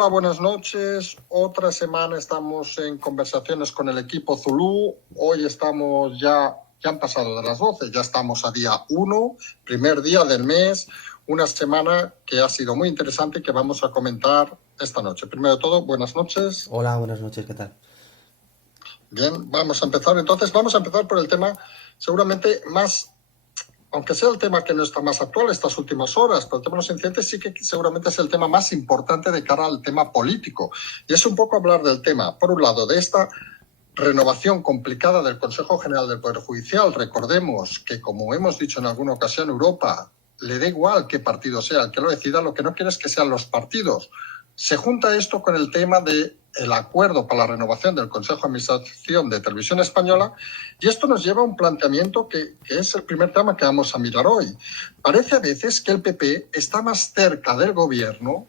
Hola, buenas noches. Otra semana estamos en conversaciones con el equipo Zulú. Hoy estamos ya han pasado de las 12, ya estamos a día 1, primer día del mes. Una semana que ha sido muy interesante y que vamos a comentar esta noche. Primero de todo, buenas noches. Hola, buenas noches, ¿qué tal? Bien, vamos a empezar. Entonces, vamos a empezar por el tema seguramente más, aunque sea el tema que no está más actual estas últimas horas, pero el tema de los incidentes sí que seguramente es el tema más importante de cara al tema político. Y es un poco hablar del tema, por un lado, de esta renovación complicada del Consejo General del Poder Judicial. Recordemos que, como hemos dicho en alguna ocasión, Europa le da igual qué partido sea el que lo decida, lo que no quiere es que sean los partidos. Se junta esto con el tema del acuerdo para la renovación del Consejo de Administración de Televisión Española, y esto nos lleva a un planteamiento que es el primer tema que vamos a mirar hoy. Parece a veces que el PP está más cerca del gobierno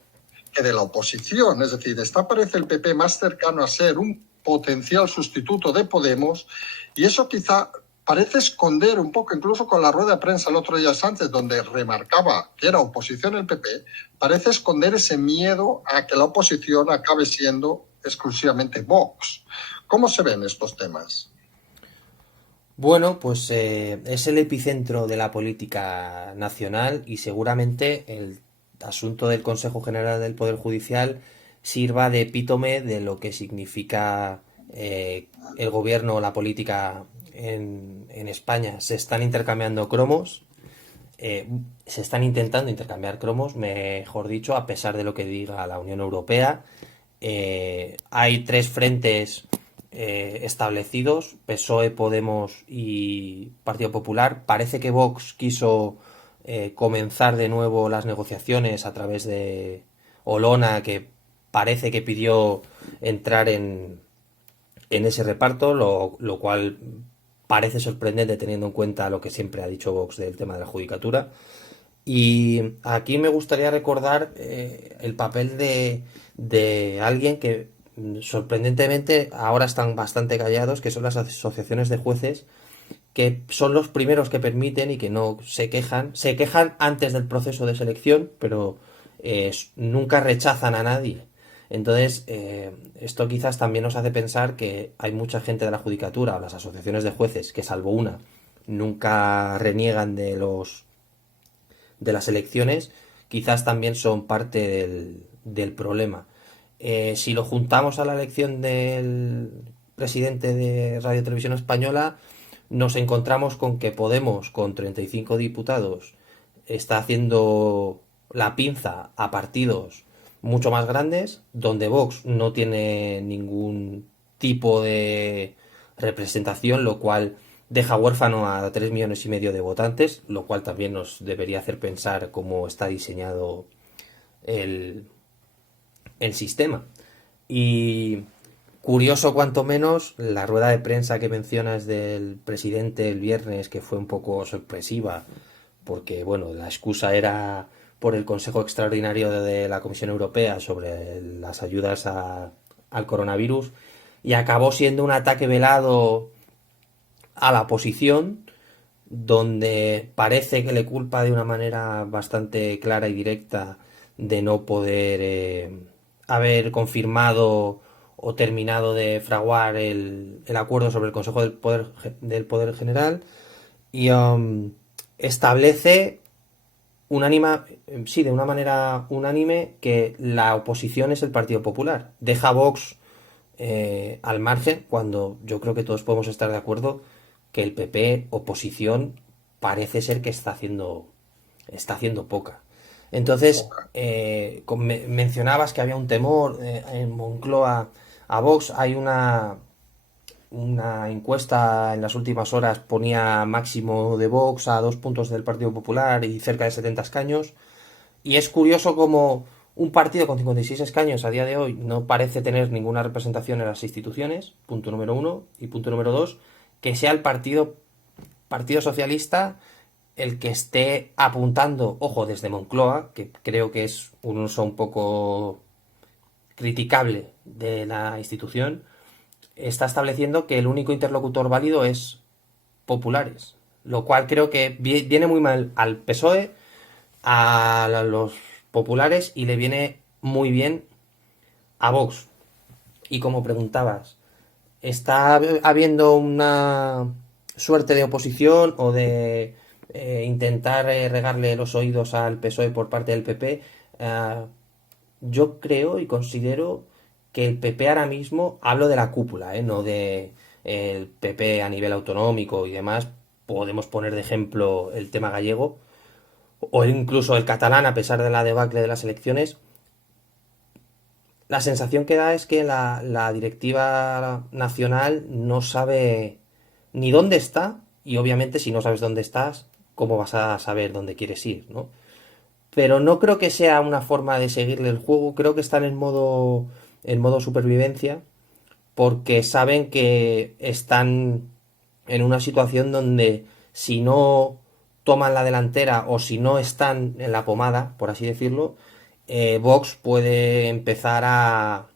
que de la oposición, es decir, parece el PP más cercano a ser un potencial sustituto de Podemos, y eso quizá parece esconder un poco, incluso con la rueda de prensa el otro día Sánchez, donde remarcaba que era oposición el PP, parece esconder ese miedo a que la oposición acabe siendo exclusivamente Vox. ¿Cómo se ven estos temas? Bueno, pues es el epicentro de la política nacional y seguramente el asunto del Consejo General del Poder Judicial sirva de epítome de lo que significa el gobierno o la política en España. Se están intercambiando cromos, se están intentando intercambiar cromos, mejor dicho, a pesar de lo que diga la Unión Europea. Hay tres frentes establecidos: PSOE, Podemos y Partido Popular. Parece que Vox quiso comenzar de nuevo las negociaciones a través de Olona, que parece que pidió entrar en ese reparto, lo cual parece sorprendente teniendo en cuenta lo que siempre ha dicho Vox del tema de la judicatura. Y aquí me gustaría recordar el papel de alguien que sorprendentemente ahora están bastante callados, que son las asociaciones de jueces, que son los primeros que permiten y que no se quejan antes del proceso de selección, pero nunca rechazan a nadie. Entonces, esto quizás también nos hace pensar que hay mucha gente de la judicatura o las asociaciones de jueces que, salvo una, nunca reniegan de las elecciones, quizás también son parte del problema. Si lo juntamos a la elección del presidente de Radio Televisión Española, nos encontramos con que Podemos, con 35 diputados, está haciendo la pinza a partidos mucho más grandes, donde Vox no tiene ningún tipo de representación, lo cual deja huérfano a 3,5 millones de votantes, lo cual también nos debería hacer pensar cómo está diseñado el, el sistema. Y curioso cuanto menos la rueda de prensa que mencionas del presidente el viernes, que fue un poco sorpresiva, porque bueno, la excusa era por el Consejo Extraordinario de la Comisión Europea sobre las ayudas al coronavirus, y acabó siendo un ataque velado a la oposición, donde parece que le culpa de una manera bastante clara y directa de no poder haber confirmado o terminado de fraguar el acuerdo sobre el Consejo del Poder General, y establece sí, de una manera unánime, que la oposición es el Partido Popular. Deja a Vox al margen, cuando yo creo que todos podemos estar de acuerdo que el PP oposición parece ser que está haciendo poca. Entonces, mencionabas que había un temor en Moncloa a Vox. Hay una encuesta en las últimas horas, ponía máximo de Vox a 2 puntos del Partido Popular y cerca de 70 escaños. Y es curioso como un partido con 56 escaños a día de hoy no parece tener ninguna representación en las instituciones, punto número uno. Y punto número dos, que sea el Partido Socialista el que esté apuntando, ojo, desde Moncloa, que creo que es un uso un poco criticable de la institución, está estableciendo que el único interlocutor válido es Populares, lo cual creo que viene muy mal al PSOE, a los populares, y le viene muy bien a Vox. Y como preguntabas, ¿está habiendo una suerte de oposición o de intentar regarle los oídos al PSOE por parte del PP? Yo creo y considero que el PP ahora mismo, hablo de la cúpula, no de el PP a nivel autonómico y demás, podemos poner de ejemplo el tema gallego o incluso el catalán a pesar de la debacle de las elecciones. La sensación que da es que la directiva nacional no sabe ni dónde está y obviamente si no sabes dónde estás, ¿cómo vas a saber dónde quieres ir, ¿no? Pero no creo que sea una forma de seguirle el juego, creo que están en modo supervivencia porque saben que están en una situación donde si no toman la delantera o si no están en la pomada, por así decirlo, Vox puede empezar a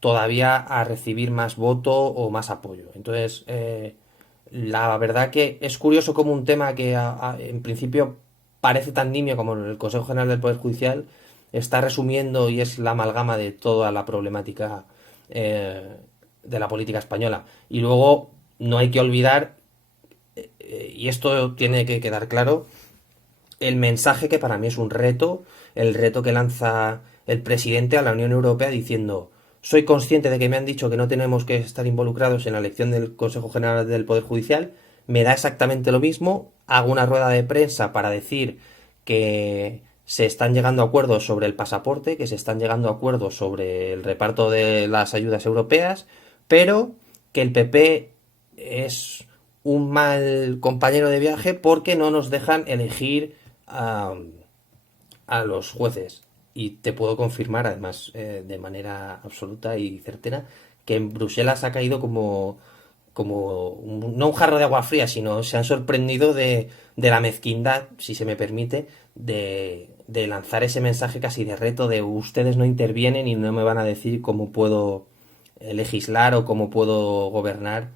todavía a recibir más voto o más apoyo. Entonces, la verdad que es curioso como un tema que en principio parece tan nimio como el Consejo General del Poder Judicial está resumiendo y es la amalgama de toda la problemática eh, de la política española. Y luego no hay que olvidar, y esto tiene que quedar claro, el mensaje que para mí es un reto, el reto que lanza el presidente a la Unión Europea diciendo soy consciente de que me han dicho que no tenemos que estar involucrados en la elección del Consejo General del Poder Judicial, me da exactamente lo mismo, hago una rueda de prensa para decir que se están llegando a acuerdos sobre el pasaporte, que se están llegando a acuerdos sobre el reparto de las ayudas europeas, pero que el PP es un mal compañero de viaje porque no nos dejan elegir a los jueces. Y te puedo confirmar, además, de manera absoluta y certera, que en Bruselas ha caído no un jarro de agua fría, sino se han sorprendido de la mezquindad, si se me permite, de lanzar ese mensaje casi de reto de ustedes no intervienen y no me van a decir cómo puedo legislar o cómo puedo gobernar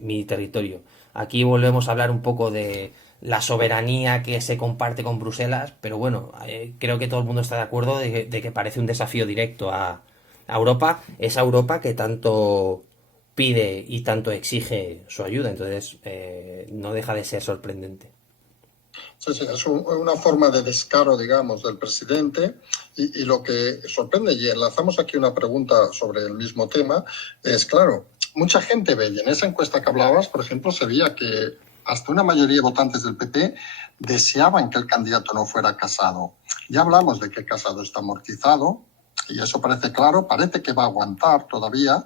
mi territorio. Aquí volvemos a hablar un poco de la soberanía que se comparte con Bruselas, pero bueno, creo que todo el mundo está de acuerdo de que parece un desafío directo a Europa, esa Europa que tanto pide y tanto exige su ayuda, entonces no deja de ser sorprendente. Sí, sí, es una forma de descaro, digamos, del presidente y lo que sorprende, y enlazamos aquí una pregunta sobre el mismo tema, es claro, mucha gente ve, y en esa encuesta que hablabas, por ejemplo, se veía que hasta una mayoría de votantes del PP deseaban que el candidato no fuera Casado. Ya hablamos de que Casado está amortizado, y eso parece claro, parece que va a aguantar todavía,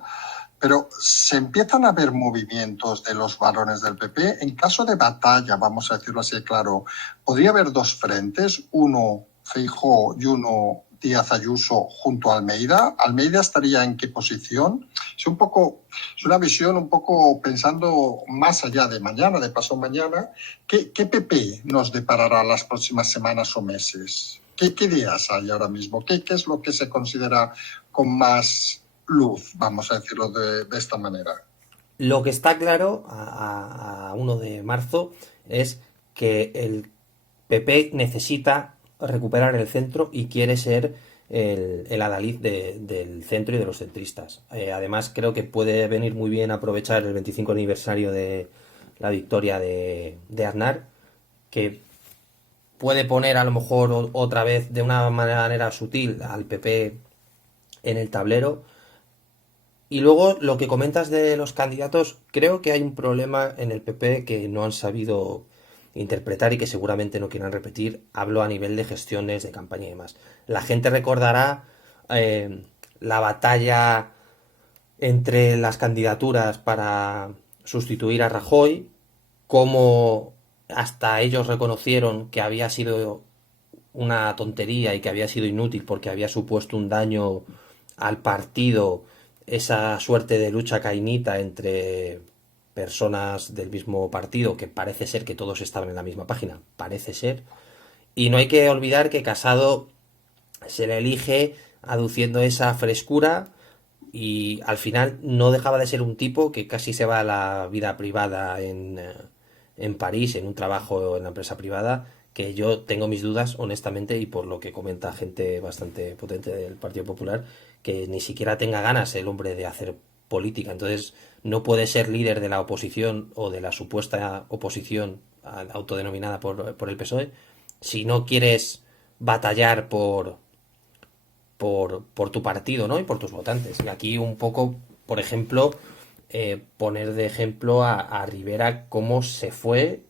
pero se empiezan a ver movimientos de los varones del PP. En caso de batalla, vamos a decirlo así claro, podría haber dos frentes, uno Feijóo y uno Díaz Ayuso junto a Almeida. ¿Almeida estaría en qué posición? Es una visión un poco pensando más allá de mañana, de pasado mañana. ¿Qué PP nos deparará las próximas semanas o meses? ¿Qué ideas hay ahora mismo? ¿Qué es lo que se considera con más luz, vamos a decirlo de esta manera? Lo que está claro a 1 de marzo es que el PP necesita recuperar el centro y quiere ser el adalid del centro y de los centristas. Además, creo que puede venir muy bien aprovechar el 25 aniversario de la victoria de Aznar, que puede poner a lo mejor otra vez de una manera sutil al PP en el tablero. Y luego lo que comentas de los candidatos, creo que hay un problema en el PP que no han sabido interpretar y que seguramente no quieran repetir. Hablo a nivel de gestiones, de campaña y demás. La gente recordará la batalla entre las candidaturas para sustituir a Rajoy, cómo hasta ellos reconocieron que había sido una tontería y que había sido inútil porque había supuesto un daño al partido, esa suerte de lucha cainita entre personas del mismo partido, que parece ser que todos estaban en la misma página, parece ser. Y no hay que olvidar que Casado se le elige aduciendo esa frescura y al final no dejaba de ser un tipo que casi se va a la vida privada en París, en un trabajo en la empresa privada, que yo tengo mis dudas, honestamente, y por lo que comenta gente bastante potente del Partido Popular, que ni siquiera tenga ganas el hombre de hacer política. Entonces, no puede ser líder de la oposición o de la supuesta oposición autodenominada por el PSOE si no quieres batallar por tu partido, ¿no? Y por tus votantes. Y aquí un poco, por ejemplo, poner de ejemplo a Rivera cómo se fue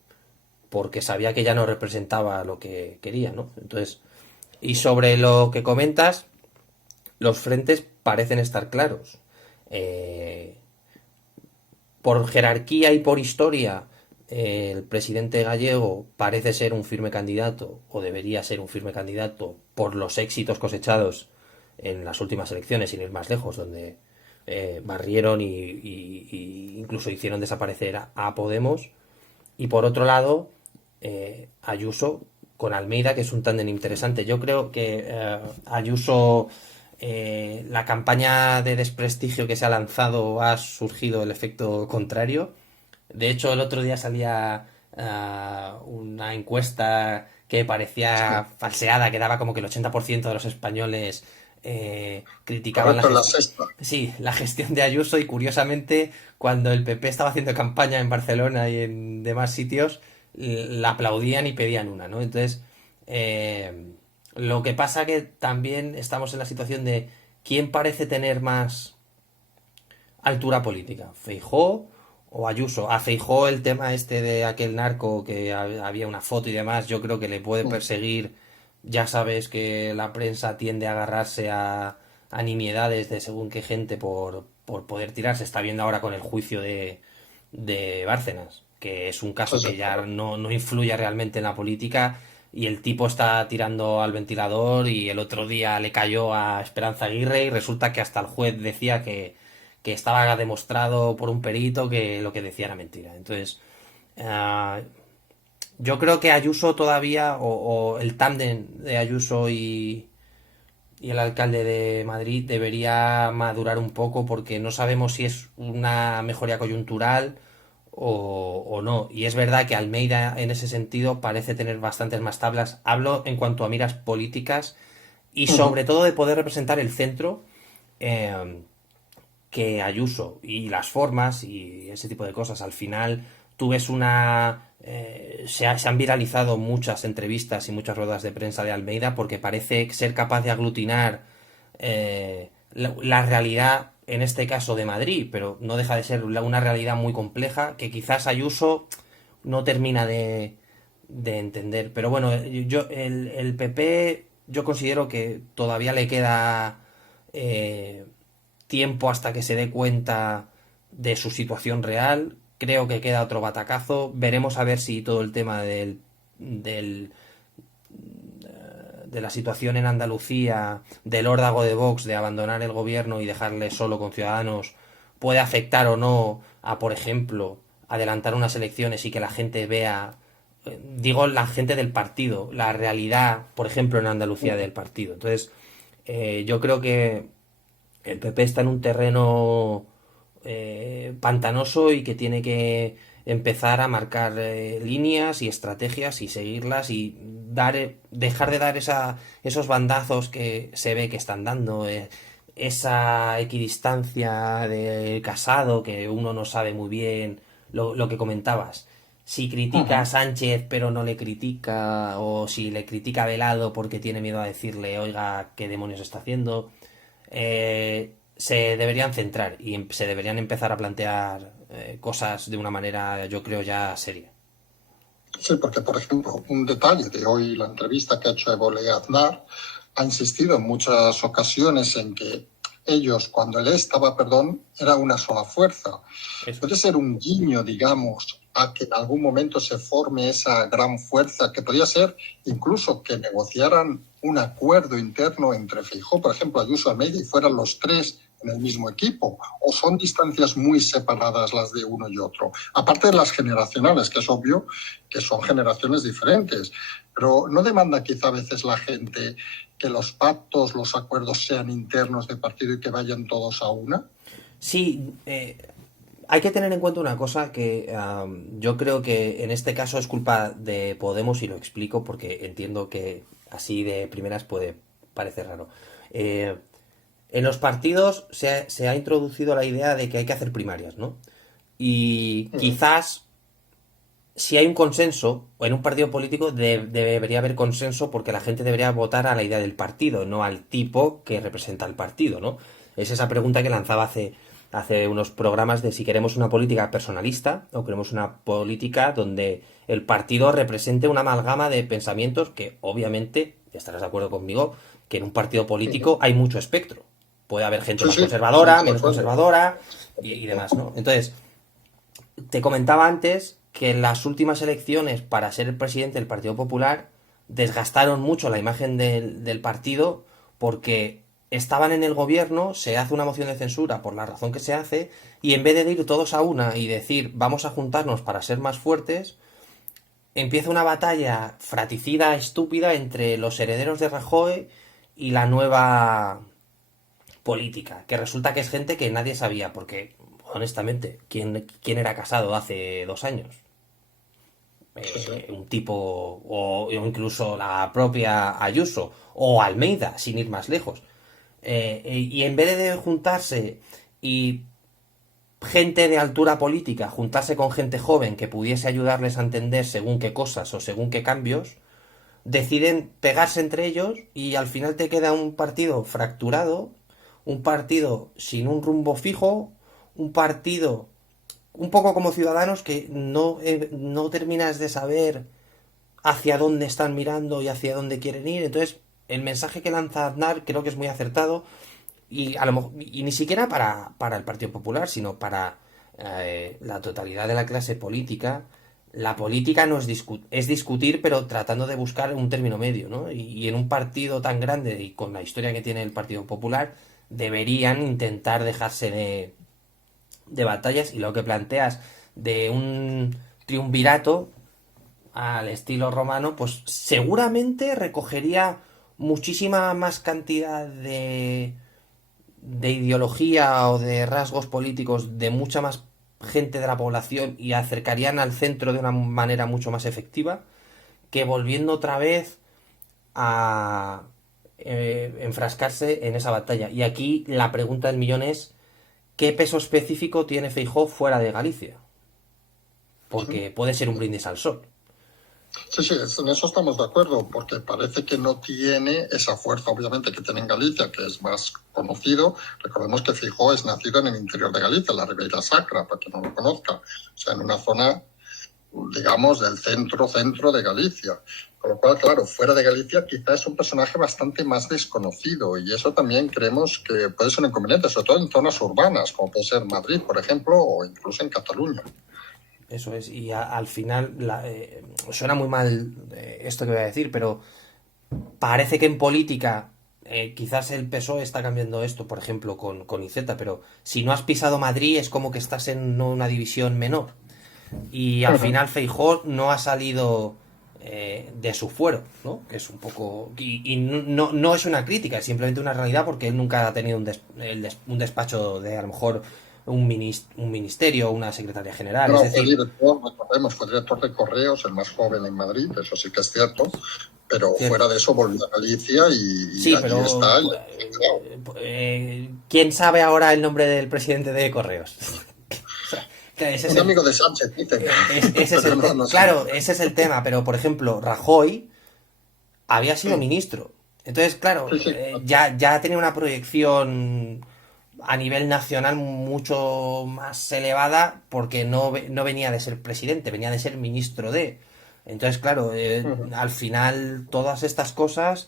porque sabía que ya no representaba lo que quería, ¿no? Entonces, y sobre lo que comentas, los frentes parecen estar claros. Eh, por jerarquía y por historia, el presidente gallego parece ser un firme candidato, o debería ser un firme candidato, por los éxitos cosechados en las últimas elecciones, sin ir más lejos, donde barrieron y incluso hicieron desaparecer a Podemos. Y por otro lado, Ayuso con Almeida, que es un tándem interesante. Yo creo que Ayuso, la campaña de desprestigio que se ha lanzado ha surgido el efecto contrario. De hecho, el otro día salía una encuesta que Sí, parecía falseada, que daba como que el 80% de los españoles criticaban correcto, en la sexta. sí, la gestión de Ayuso, y curiosamente cuando el PP estaba haciendo campaña en Barcelona y en demás sitios, la aplaudían y pedían una, ¿no? Entonces, eh, lo que pasa que también estamos en la situación de quién parece tener más altura política, Feijóo o Ayuso. A Feijóo el tema este de aquel narco que había una foto y demás, yo creo que le puede Mm. perseguir. Ya sabes que la prensa tiende a agarrarse a nimiedades de según qué gente por poder tirar. Se está viendo ahora con el juicio de Bárcenas, que es un Sí, caso sí, que ya correcto. no influye realmente en la política, y el tipo está tirando al ventilador, y el otro día le cayó a Esperanza Aguirre y resulta que hasta el juez decía que estaba demostrado por un perito que lo que decía era mentira. Entonces, uh, yo creo que Ayuso todavía, o el tándem de Ayuso y el alcalde de Madrid debería madurar un poco, porque no sabemos si es una mejoría coyuntural o no. Y es verdad que Almeida en ese sentido parece tener bastantes más tablas. Hablo en cuanto a miras políticas y Ujú. sobre todo de poder representar el centro, eh, que Ayuso, y las formas y ese tipo de cosas. Al final tú ves se han viralizado muchas entrevistas y muchas ruedas de prensa de Almeida porque parece ser capaz de aglutinar la realidad, en este caso de Madrid, pero no deja de ser una realidad muy compleja que quizás Ayuso no termina de entender. Pero bueno, el PP yo considero que todavía le queda tiempo hasta que se dé cuenta de su situación real. Creo que queda otro batacazo. Veremos a ver si todo el tema del de la situación en Andalucía, del órdago de Vox de abandonar el gobierno y dejarle solo con Ciudadanos, puede afectar o no a, por ejemplo, adelantar unas elecciones y que la gente vea, digo la gente del partido, la realidad, por ejemplo, en Andalucía del partido. Entonces, yo creo que el PP está en un terreno pantanoso y que tiene que empezar a marcar líneas y estrategias y seguirlas y dejar de dar esos bandazos que se ve que están dando, esa equidistancia de Casado que uno no sabe muy bien lo que comentabas. Si critica a Ujú. Sánchez pero no le critica, o si le critica a Velado porque tiene miedo a decirle, oiga, ¿qué demonios está haciendo? Se deberían centrar y se deberían empezar a plantear cosas de una manera, yo creo, ya seria. Sí, porque, por ejemplo, un detalle de hoy, la entrevista que ha hecho Évole Aznar, ha insistido en muchas ocasiones en que ellos, cuando él estaba, perdón, era una sola fuerza. Eso Puede es. ser un guiño, digamos, a que en algún momento se forme esa gran fuerza, que podría ser incluso que negociaran un acuerdo interno entre Feijóo, por ejemplo, Ayuso, Almeida, y fueran los tres en el mismo equipo, o son distancias muy separadas las de uno y otro. Aparte de las generacionales, que es obvio que son generaciones diferentes, pero no demanda quizá a veces la gente que los pactos, los acuerdos sean internos de partido y que vayan todos a una. Sí, hay que tener en cuenta una cosa que yo creo que en este caso es culpa de Podemos y lo explico porque entiendo que así de primeras puede parecer raro. Eh, en los partidos se ha introducido la idea de que hay que hacer primarias, ¿no? Y Ujú. quizás si hay un consenso, o en un partido político debería haber consenso porque la gente debería votar a la idea del partido, no al tipo que representa el partido, ¿no? Es esa pregunta que lanzaba hace unos programas de si queremos una política personalista o queremos una política donde el partido represente una amalgama de pensamientos que obviamente, estarás de acuerdo conmigo, que en un partido Ujú. político hay mucho espectro. Puede haber gente Sí, más sí, conservadora, totalmente de menos acuerdo. conservadora y demás, ¿no? Entonces, te comentaba antes que en las últimas elecciones para ser el presidente del Partido Popular desgastaron mucho la imagen del partido porque estaban en el gobierno, se hace una moción de censura por la razón que se hace y en vez de ir todos a una y decir vamos a juntarnos para ser más fuertes, empieza una batalla fratricida, estúpida entre los herederos de Rajoy y la nueva política, que resulta que es gente que nadie sabía, porque, honestamente, ¿quién era casado hace 2 años? Sí, sí. Un tipo, o incluso la propia Ayuso, o Almeida, sin ir más lejos. Y en vez de juntarse y gente de altura política, juntarse con gente joven que pudiese ayudarles a entender según qué cosas o según qué cambios, deciden pegarse entre ellos y al final te queda un partido fracturado, un partido sin un rumbo fijo, un partido un poco como Ciudadanos que no terminas de saber hacia dónde están mirando y hacia dónde quieren ir. Entonces, el mensaje que lanza Aznar creo que es muy acertado y, y ni siquiera para el Partido Popular, sino para la totalidad de la clase política. La política no es discutir, pero tratando de buscar un término medio, ¿no? Y en un partido tan grande y con la historia que tiene el Partido Popular, deberían intentar dejarse de batallas y lo que planteas de un triunvirato al estilo romano, pues seguramente recogería muchísima más cantidad de ideología o de rasgos políticos de mucha más gente de la población y acercarían al centro de una manera mucho más efectiva que volviendo otra vez a enfrascarse en esa batalla. Y aquí la pregunta del millón es ¿qué peso específico tiene Feijóo fuera de Galicia? Ujú. Porque puede ser un brindis al sol. Sí, sí, en eso estamos de acuerdo, porque parece que no tiene esa fuerza, obviamente, que tiene en Galicia, que es más conocido. Recordemos que Feijóo es nacido en el interior de Galicia, en la Ribeira Sacra, para quien no lo conozca, o sea, en una zona, digamos, del centro de Galicia. Con lo cual, claro, fuera de Galicia quizás es un personaje bastante más desconocido y eso también creemos que puede ser un inconveniente, sobre todo en zonas urbanas, como puede ser Madrid, por ejemplo, o incluso en Cataluña. Eso es. Y al final suena muy mal esto que voy a decir, pero parece que en política quizás el PSOE está cambiando esto, por ejemplo, con Iceta, pero si no has pisado Madrid es como que estás en una división menor. Y al Ujú. final Feijóo no ha salido de su fuero, ¿no? Que es un poco... Y no es una crítica, es simplemente una realidad porque él nunca ha tenido un despacho de a lo mejor un ministerio o una secretaria general. Es No, fue decir, director, recordemos, fue director de Correos, el más joven en Madrid, eso sí que es cierto, pero fuera cierto. de eso volvió a Galicia y Sí, allí pero está. ¿quién sabe ahora el nombre del presidente de Correos? O sea, claro, ese es Un el, amigo de Sánchez, dicen, ese es pero el no, no sé. claro, ese es el tema, pero por ejemplo, Rajoy había sido ministro. Entonces, Sí, claro, sí, ya tenía una proyección a nivel nacional mucho más elevada porque no venía de ser presidente, venía de ser ministro de. Entonces, claro, claro. al final todas estas cosas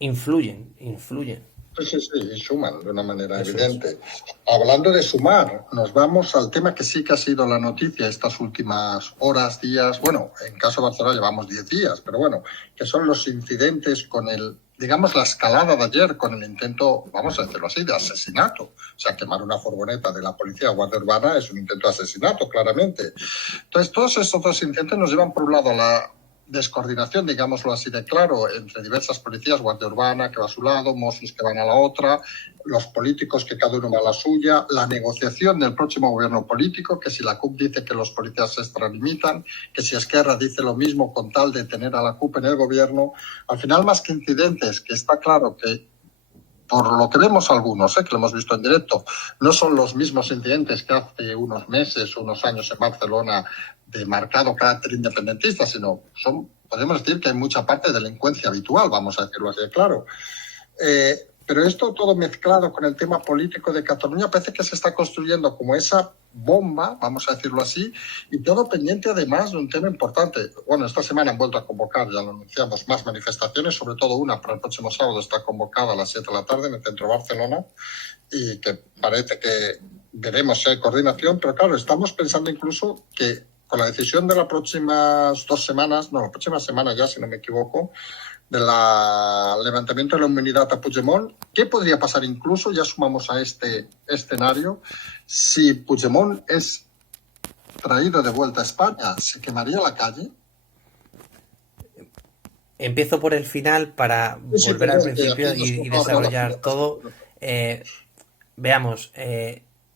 influyen. Sí, sí, sí, y suman de una manera Eso es. evidente. Hablando de sumar, nos vamos al tema que sí que ha sido la noticia estas últimas horas, días. Bueno, en caso de Barcelona llevamos 10 días, pero bueno, que son los incidentes con digamos, la escalada de ayer con el intento, vamos a decirlo así, de asesinato. O sea, quemar una furgoneta de la policía Guardia Urbana es un intento de asesinato, claramente. Entonces, todos estos dos incidentes nos llevan por un lado a la descoordinación, digámoslo así de claro, entre diversas policías, Guardia Urbana que va a su lado, Mossos que van a la otra, los políticos que cada uno va a la suya, la negociación del próximo gobierno político, que si la CUP dice que los policías se extralimitan, que si Esquerra dice lo mismo con tal de tener a la CUP en el gobierno. Al final, más que incidentes, que está claro que por lo que vemos algunos, que lo hemos visto en directo, no son los mismos incidentes que hace unos meses, unos años en Barcelona de marcado carácter independentista, sino podemos decir que hay mucha parte de delincuencia habitual, vamos a decirlo así de claro. Pero esto todo mezclado con el tema político de Cataluña parece que se está construyendo como esa bomba, vamos a decirlo así, y todo pendiente además de un tema importante. Bueno, esta semana han vuelto a convocar, ya lo anunciamos, más manifestaciones, sobre todo una para el próximo sábado está convocada a las 7 de la tarde en el centro de Barcelona y que parece que veremos si hay coordinación, pero claro, estamos pensando incluso que con la decisión de las próximas 2 semanas, no, la próxima semana ya, si no me equivoco, del levantamiento de la inmunidad a Puigdemont, ¿qué podría pasar incluso, ya sumamos a este escenario, si Puigdemont es traído de vuelta a España? ¿Se quemaría la calle? Empiezo por el final para volver al principio y desarrollar todo. Veamos,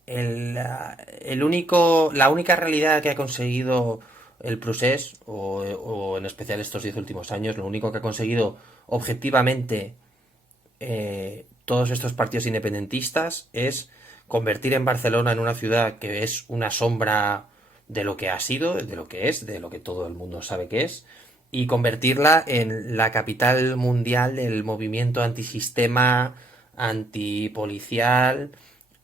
la única realidad que ha conseguido el procés, o en especial estos 10 últimos años, lo único que ha conseguido objetivamente todos estos partidos independentistas es convertir en Barcelona en una ciudad que es una sombra de lo que ha sido, de lo que es, de lo que todo el mundo sabe que es, y convertirla en la capital mundial del movimiento antisistema, antipolicial,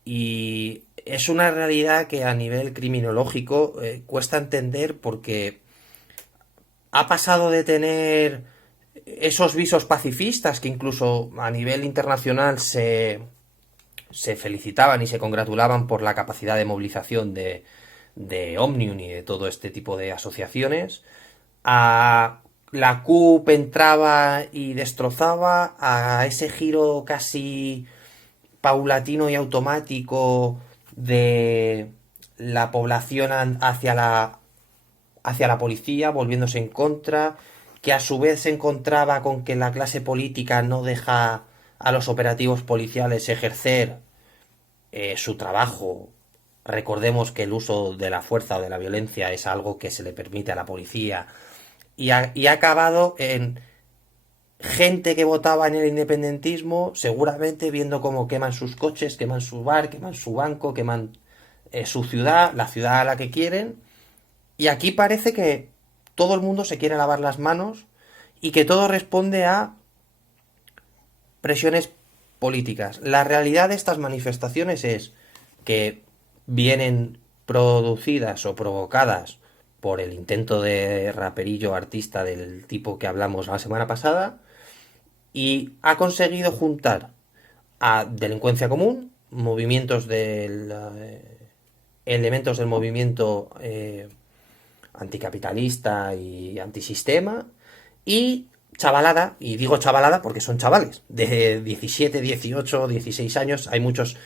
y es una realidad que a nivel criminológico cuesta entender porque ha pasado de tener esos visos pacifistas que incluso a nivel internacional se felicitaban y se congratulaban por la capacidad de movilización de Omnium y de todo este tipo de asociaciones, a la CUP entraba y destrozaba, a ese giro casi paulatino y automático de la población hacia la policía, volviéndose en contra, que a su vez se encontraba con que la clase política no deja a los operativos policiales ejercer su trabajo. Recordemos que el uso de la fuerza o de la violencia es algo que se le permite a la policía, y ha acabado en gente que votaba en el independentismo, seguramente viendo cómo queman sus coches, queman su bar, queman su banco, queman su ciudad, la ciudad a la que quieren. Y aquí parece que todo el mundo se quiere lavar las manos y que todo responde a presiones políticas. La realidad de estas manifestaciones es que vienen producidas o provocadas por el intento de raperillo artista del tipo que hablamos la semana pasada, y ha conseguido juntar a delincuencia común, elementos del movimiento anticapitalista y antisistema, y chavalada, y digo chavalada porque son chavales de 17, 18, 16 años. Hay muchos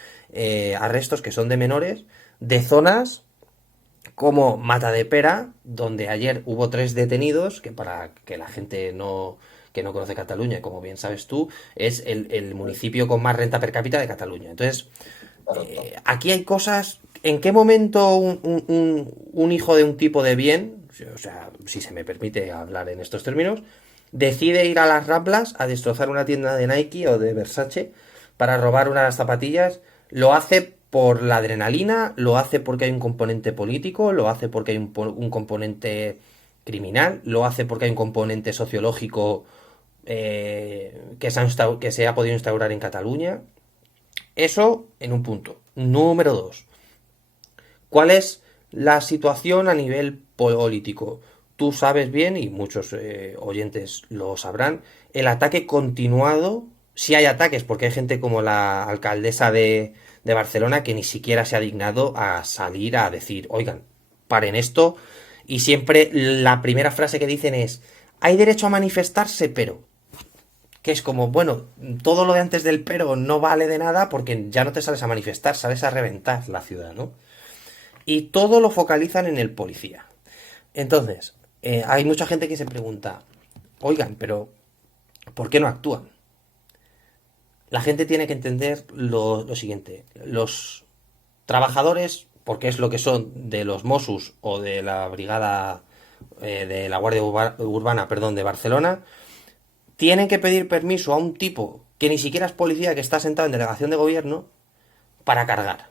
arrestos que son de menores, de zonas como Matadepera, donde ayer hubo 3 detenidos, que para que la gente que no conoce Cataluña, como bien sabes tú, es el municipio con más renta per cápita de Cataluña. Entonces, aquí hay cosas. ¿En qué momento un hijo de un tipo de bien, o sea, si se me permite hablar en estos términos, decide ir a las Ramblas a destrozar una tienda de Nike o de Versace para robar unas zapatillas? Lo hace por la adrenalina, lo hace porque hay un componente político, lo hace porque hay un componente criminal, lo hace porque hay un componente sociológico que se ha podido instaurar en Cataluña. Eso en un punto. Número 2. ¿Cuál es la situación a nivel político? Tú sabes bien, y muchos oyentes lo sabrán, el ataque continuado, si hay ataques, porque hay gente como la alcaldesa de Barcelona que ni siquiera se ha dignado a salir a decir, oigan, paren esto, y siempre la primera frase que dicen es, hay derecho a manifestarse, pero... que es como, bueno, todo lo de antes del pero no vale de nada porque ya no te sales a manifestar, sales a reventar la ciudad, ¿no? Y todo lo focalizan en el policía. Entonces, Hay mucha gente que se pregunta, oigan, pero ¿por qué no actúan? La gente tiene que entender lo siguiente. Los trabajadores, porque es lo que son de los Mossos o de la brigada de la Guardia Urbana, perdón, de Barcelona, tienen que pedir permiso a un tipo que ni siquiera es policía, que está sentado en delegación de gobierno, para cargar.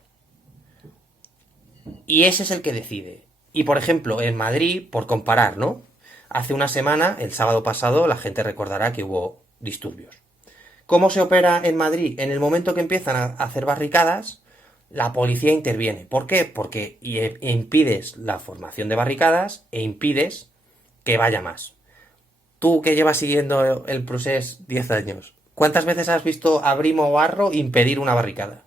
Y ese es el que decide. Y por ejemplo, en Madrid, por comparar, ¿no? Hace una semana, el sábado pasado, la gente recordará que hubo disturbios. ¿Cómo se opera en Madrid? En el momento que empiezan a hacer barricadas, la policía interviene. ¿Por qué? Porque impides la formación de barricadas e impides que vaya más. Tú que llevas siguiendo el proceso 10 años, ¿cuántas veces has visto a Brimo Barro impedir una barricada?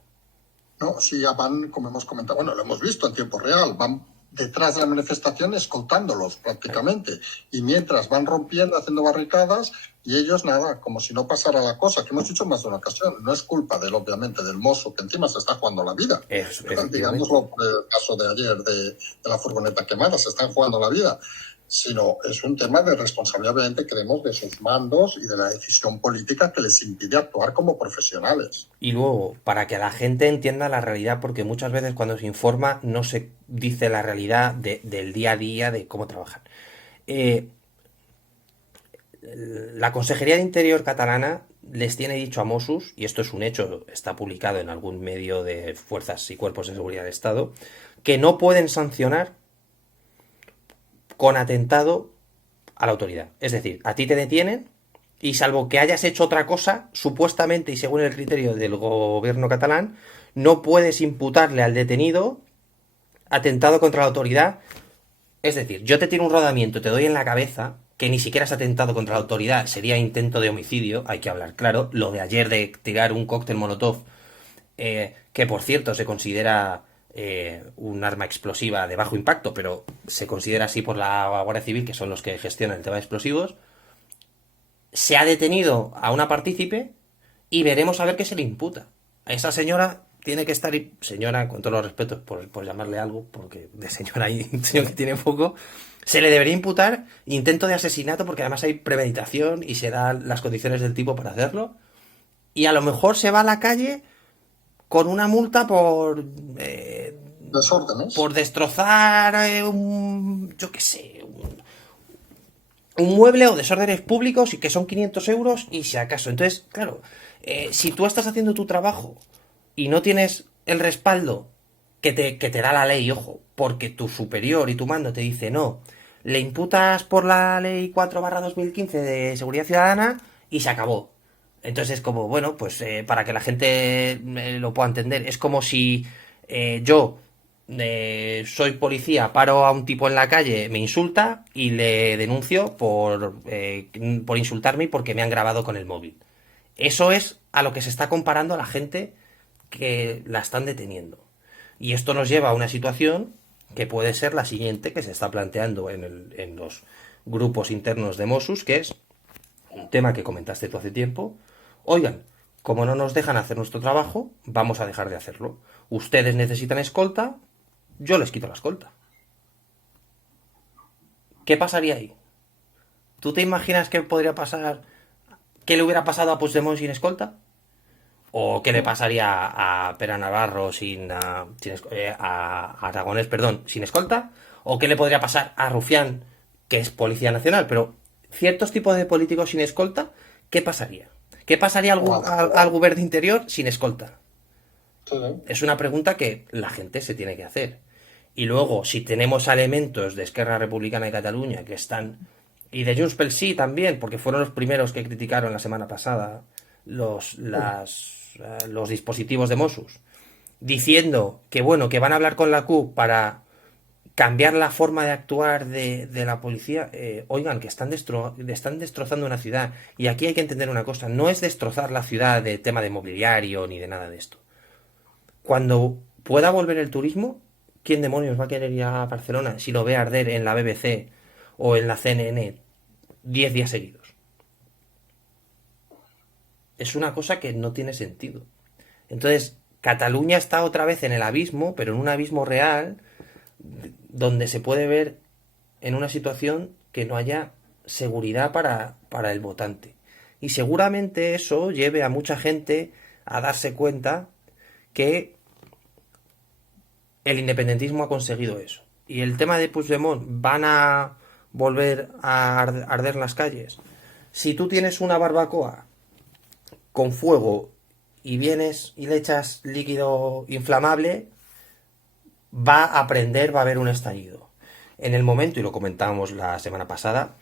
¿No? Sí, ya van, como hemos comentado, bueno, lo hemos visto en tiempo real, van detrás de la manifestación escoltándolos prácticamente. Y mientras van rompiendo, haciendo barricadas, y ellos nada, como si no pasara la cosa, que hemos dicho más de una ocasión. No es culpa de él, obviamente, del mozo, que encima se está jugando la vida. Digámoslo por el caso de ayer de la furgoneta quemada, se están jugando la vida. Sino es un tema de responsabilidad, obviamente, creemos, de sus mandos y de la decisión política que les impide actuar como profesionales. Y luego, para que la gente entienda la realidad, porque muchas veces cuando se informa no se dice la realidad del día a día, de cómo trabajan. Eh, la Consejería de Interior catalana les tiene dicho a Mossos, y esto es un hecho, está publicado en algún medio de fuerzas y cuerpos de seguridad del Estado, que no pueden sancionar con atentado a la autoridad. Es decir, a ti te detienen y salvo que hayas hecho otra cosa, supuestamente y según el criterio del gobierno catalán, no puedes imputarle al detenido atentado contra la autoridad. Es decir, yo te tiro un rodamiento, te doy en la cabeza, que ni siquiera has atentado contra la autoridad, sería intento de homicidio, hay que hablar claro. Lo de ayer de tirar un cóctel molotov, que por cierto se considera un arma explosiva de bajo impacto, pero se considera así por la Guardia Civil, que son los que gestionan el tema de explosivos. Se ha detenido a una partícipe y veremos a ver qué se le imputa. A esa señora tiene que estar, señora, con todos los respetos por llamarle algo, porque de señora hay un señor que tiene poco, se le debería imputar intento de asesinato, porque además hay premeditación y se dan las condiciones del tipo para hacerlo. Y a lo mejor se va a la calle con una multa Desórdenes. por destrozar yo qué sé, un mueble o desórdenes públicos y que son 500 euros y si acaso. Entonces, claro, si tú estás haciendo tu trabajo y no tienes el respaldo que te da la ley, ojo, porque tu superior y tu mando te dice no, le imputas por la ley 4/2015 de seguridad ciudadana y se acabó. Entonces es como, bueno, pues para que la gente lo pueda entender, es como si yo soy policía, paro a un tipo en la calle, me insulta y le denuncio por insultarme y porque me han grabado con el móvil. Eso es a lo que se está comparando a la gente que la están deteniendo. Y esto nos lleva a una situación que puede ser la siguiente que se está planteando en los grupos internos de Mossos, que es un tema que comentaste tú hace tiempo. Oigan, como no nos dejan hacer nuestro trabajo, vamos a dejar de hacerlo. Ustedes necesitan escolta, yo les quito la escolta. ¿Qué pasaría ahí? ¿Tú te imaginas qué podría pasar? ¿Qué le hubiera pasado a Puigdemont sin escolta? ¿O qué le pasaría a Pere Navarro a Aragonés, perdón, sin escolta? ¿O qué le podría pasar a Rufián, que es Policía Nacional? Pero ciertos tipos de políticos sin escolta, ¿qué pasaría? ¿Qué pasaría al gobierno de interior sin escolta? Es una pregunta que la gente se tiene que hacer. Y luego, si tenemos elementos de Esquerra Republicana de Cataluña que están... Y de Junts pel Sí también, porque fueron los primeros que criticaron la semana pasada los dispositivos de Mossos, diciendo que bueno, que van a hablar con la CUP para cambiar la forma de actuar de la policía. Oigan, que están destrozando una ciudad. Y aquí hay que entender una cosa, no es destrozar la ciudad de tema de mobiliario ni de nada de esto. Cuando pueda volver el turismo, ¿quién demonios va a querer ir a Barcelona si lo ve arder en la BBC o en la CNN 10 días seguidos? Es una cosa que no tiene sentido. Entonces, Cataluña está otra vez en el abismo, pero en un abismo real, donde se puede ver en una situación que no haya seguridad para el votante. Y seguramente eso lleve a mucha gente a darse cuenta que el independentismo ha conseguido eso. Y el tema de Puigdemont, ¿van a volver a arder las calles? Si tú tienes una barbacoa con fuego y vienes y le echas líquido inflamable, va a prender, va a haber un estallido. En el momento, y lo comentábamos la semana pasada,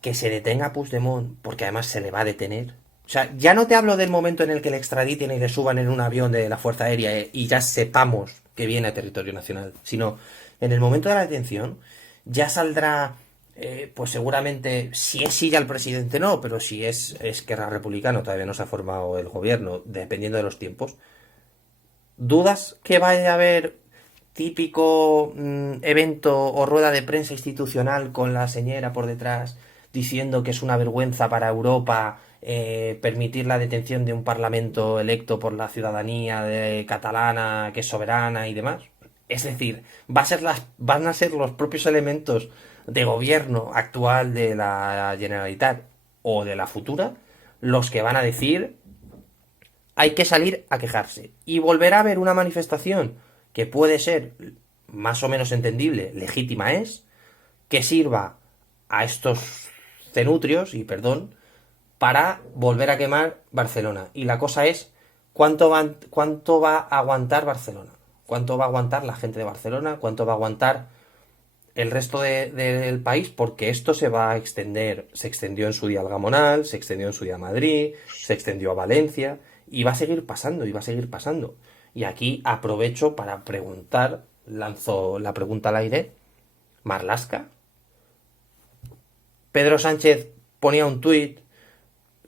que se detenga a Puigdemont, porque además se le va a detener. O sea, ya no te hablo del momento en el que le extraditen y le suban en un avión de la Fuerza Aérea y ya sepamos que viene a territorio nacional, sino en el momento de la detención ya saldrá, pues seguramente, si es silla el presidente no, pero si es Esquerra Republicano, todavía no se ha formado el gobierno, dependiendo de los tiempos. ¿Dudas que vaya a haber típico evento o rueda de prensa institucional con la señora por detrás diciendo que es una vergüenza para Europa permitir la detención de un parlamento electo por la ciudadanía catalana que es soberana y demás? Es decir, van a ser los propios elementos de gobierno actual de la Generalitat o de la futura los que van a decir hay que salir a quejarse. Y volverá a haber una manifestación que puede ser más o menos entendible, legítima es, que sirva a estos cenutrios, y perdón, para volver a quemar Barcelona. Y la cosa es, cuánto va a aguantar Barcelona? ¿Cuánto va a aguantar la gente de Barcelona? ¿Cuánto va a aguantar el resto del país? Porque esto se va a extender. Se extendió en su día al Gamonal, se extendió en su día a Madrid, se extendió a Valencia, y va a seguir pasando, y va a seguir pasando. Y aquí aprovecho para preguntar, lanzo la pregunta al aire, Marlaska. Pedro Sánchez ponía un tuit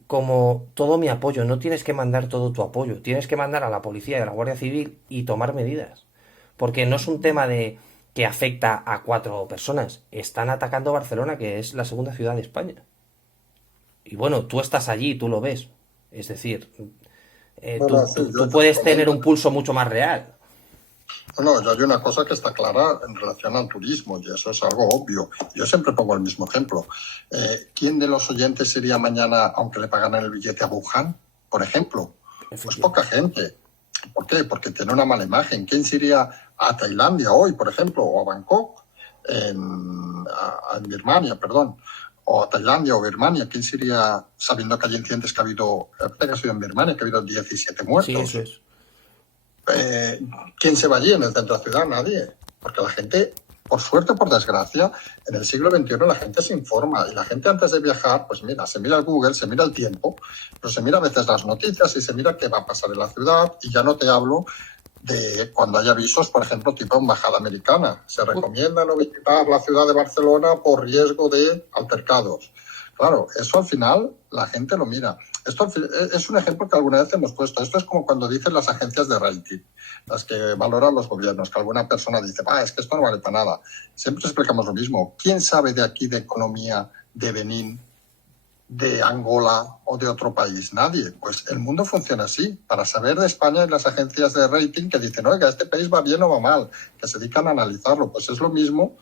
como todo mi apoyo, no tienes que mandar todo tu apoyo, tienes que mandar a la policía y a la Guardia Civil y tomar medidas. Porque no es un tema de que afecta a 4 personas, están atacando Barcelona, que es la segunda ciudad de España. Y bueno, tú estás allí, tú lo ves. Es decir, Bueno, sí, tú puedes tener un pulso mucho más real. No, yo hay una cosa que está clara en relación al turismo y eso es algo obvio. Yo siempre pongo el mismo ejemplo. ¿Quién de los oyentes iría mañana, aunque le pagaran el billete a Wuhan, por ejemplo? Pues poca gente. ¿Por qué? Porque tiene una mala imagen. ¿Quién se iría a Tailandia hoy, por ejemplo, o a Bangkok, en Birmania, perdón, o a Tailandia o Birmania? ¿Quién se iría sabiendo que hay incidentes que ha habido, que ha sido en Birmania, que ha habido 17 muertos? Sí, eso es. ¿Quién se va allí en el centro de la ciudad? Nadie. Porque la gente, por suerte o por desgracia, en el siglo XXI la gente se informa y la gente antes de viajar, pues mira, se mira el Google, se mira el tiempo, pero se mira a veces las noticias y se mira qué va a pasar en la ciudad, y ya no te hablo de cuando hay avisos, por ejemplo, tipo embajada americana. Se recomienda no visitar la ciudad de Barcelona por riesgo de altercados. Claro, eso al final la gente lo mira. Esto es un ejemplo que alguna vez hemos puesto. Esto es como cuando dicen las agencias de rating, las que valoran los gobiernos, que alguna persona dice, es que esto no vale para nada. Siempre explicamos lo mismo. ¿Quién sabe de aquí de economía de Benín, de Angola o de otro país? Nadie. Pues el mundo funciona así. Para saber de España hay las agencias de rating que dicen, oiga, este país va bien o va mal, que se dedican a analizarlo. Pues es lo mismo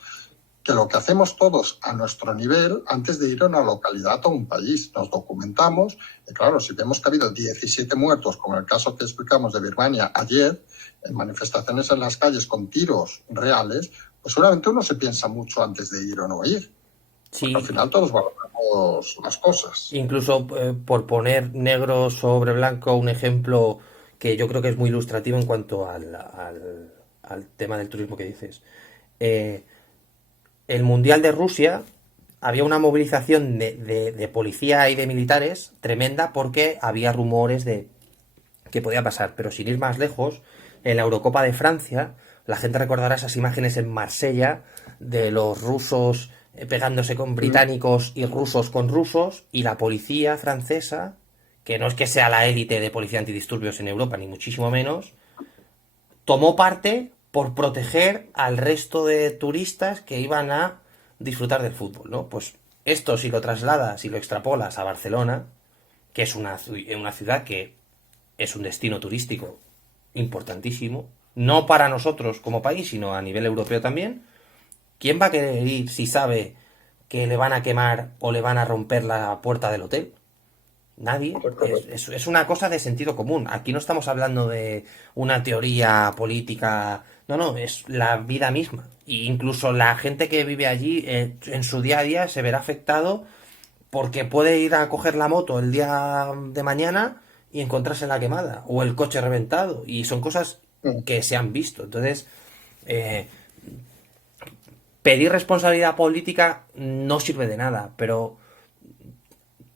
que lo que hacemos todos a nuestro nivel antes de ir a una localidad o un país. Nos documentamos y claro, si vemos que ha habido 17 muertos, como el caso que explicamos de Birmania ayer, en manifestaciones en las calles con tiros reales, pues seguramente uno se piensa mucho antes de ir o no ir. Sí. Porque al final todos valoramos las cosas. Incluso por poner negro sobre blanco un ejemplo que yo creo que es muy ilustrativo en cuanto al tema del turismo que dices. El Mundial de Rusia había una movilización de policía y de militares tremenda porque había rumores de que podía pasar. Pero sin ir más lejos, en la Eurocopa de Francia, la gente recordará esas imágenes en Marsella de los rusos pegándose con británicos y rusos con rusos, y la policía francesa, que no es que sea la élite de policía antidisturbios en Europa, ni muchísimo menos, tomó parte por proteger al resto de turistas que iban a disfrutar del fútbol, ¿no? Pues esto, si lo trasladas y lo extrapolas a Barcelona, que es una ciudad que es un destino turístico importantísimo, no para nosotros como país, sino a nivel europeo también, ¿quién va a querer ir si sabe que le van a quemar o le van a romper la puerta del hotel? Nadie. Es una cosa de sentido común. Aquí no estamos hablando de una teoría política. No, no, es la vida misma. E incluso la gente que vive allí en su día a día se verá afectado porque puede ir a coger la moto el día de mañana y encontrarse la quemada o el coche reventado. Y son cosas Mm. que se han visto. Entonces, eh, pedir responsabilidad política no sirve de nada, pero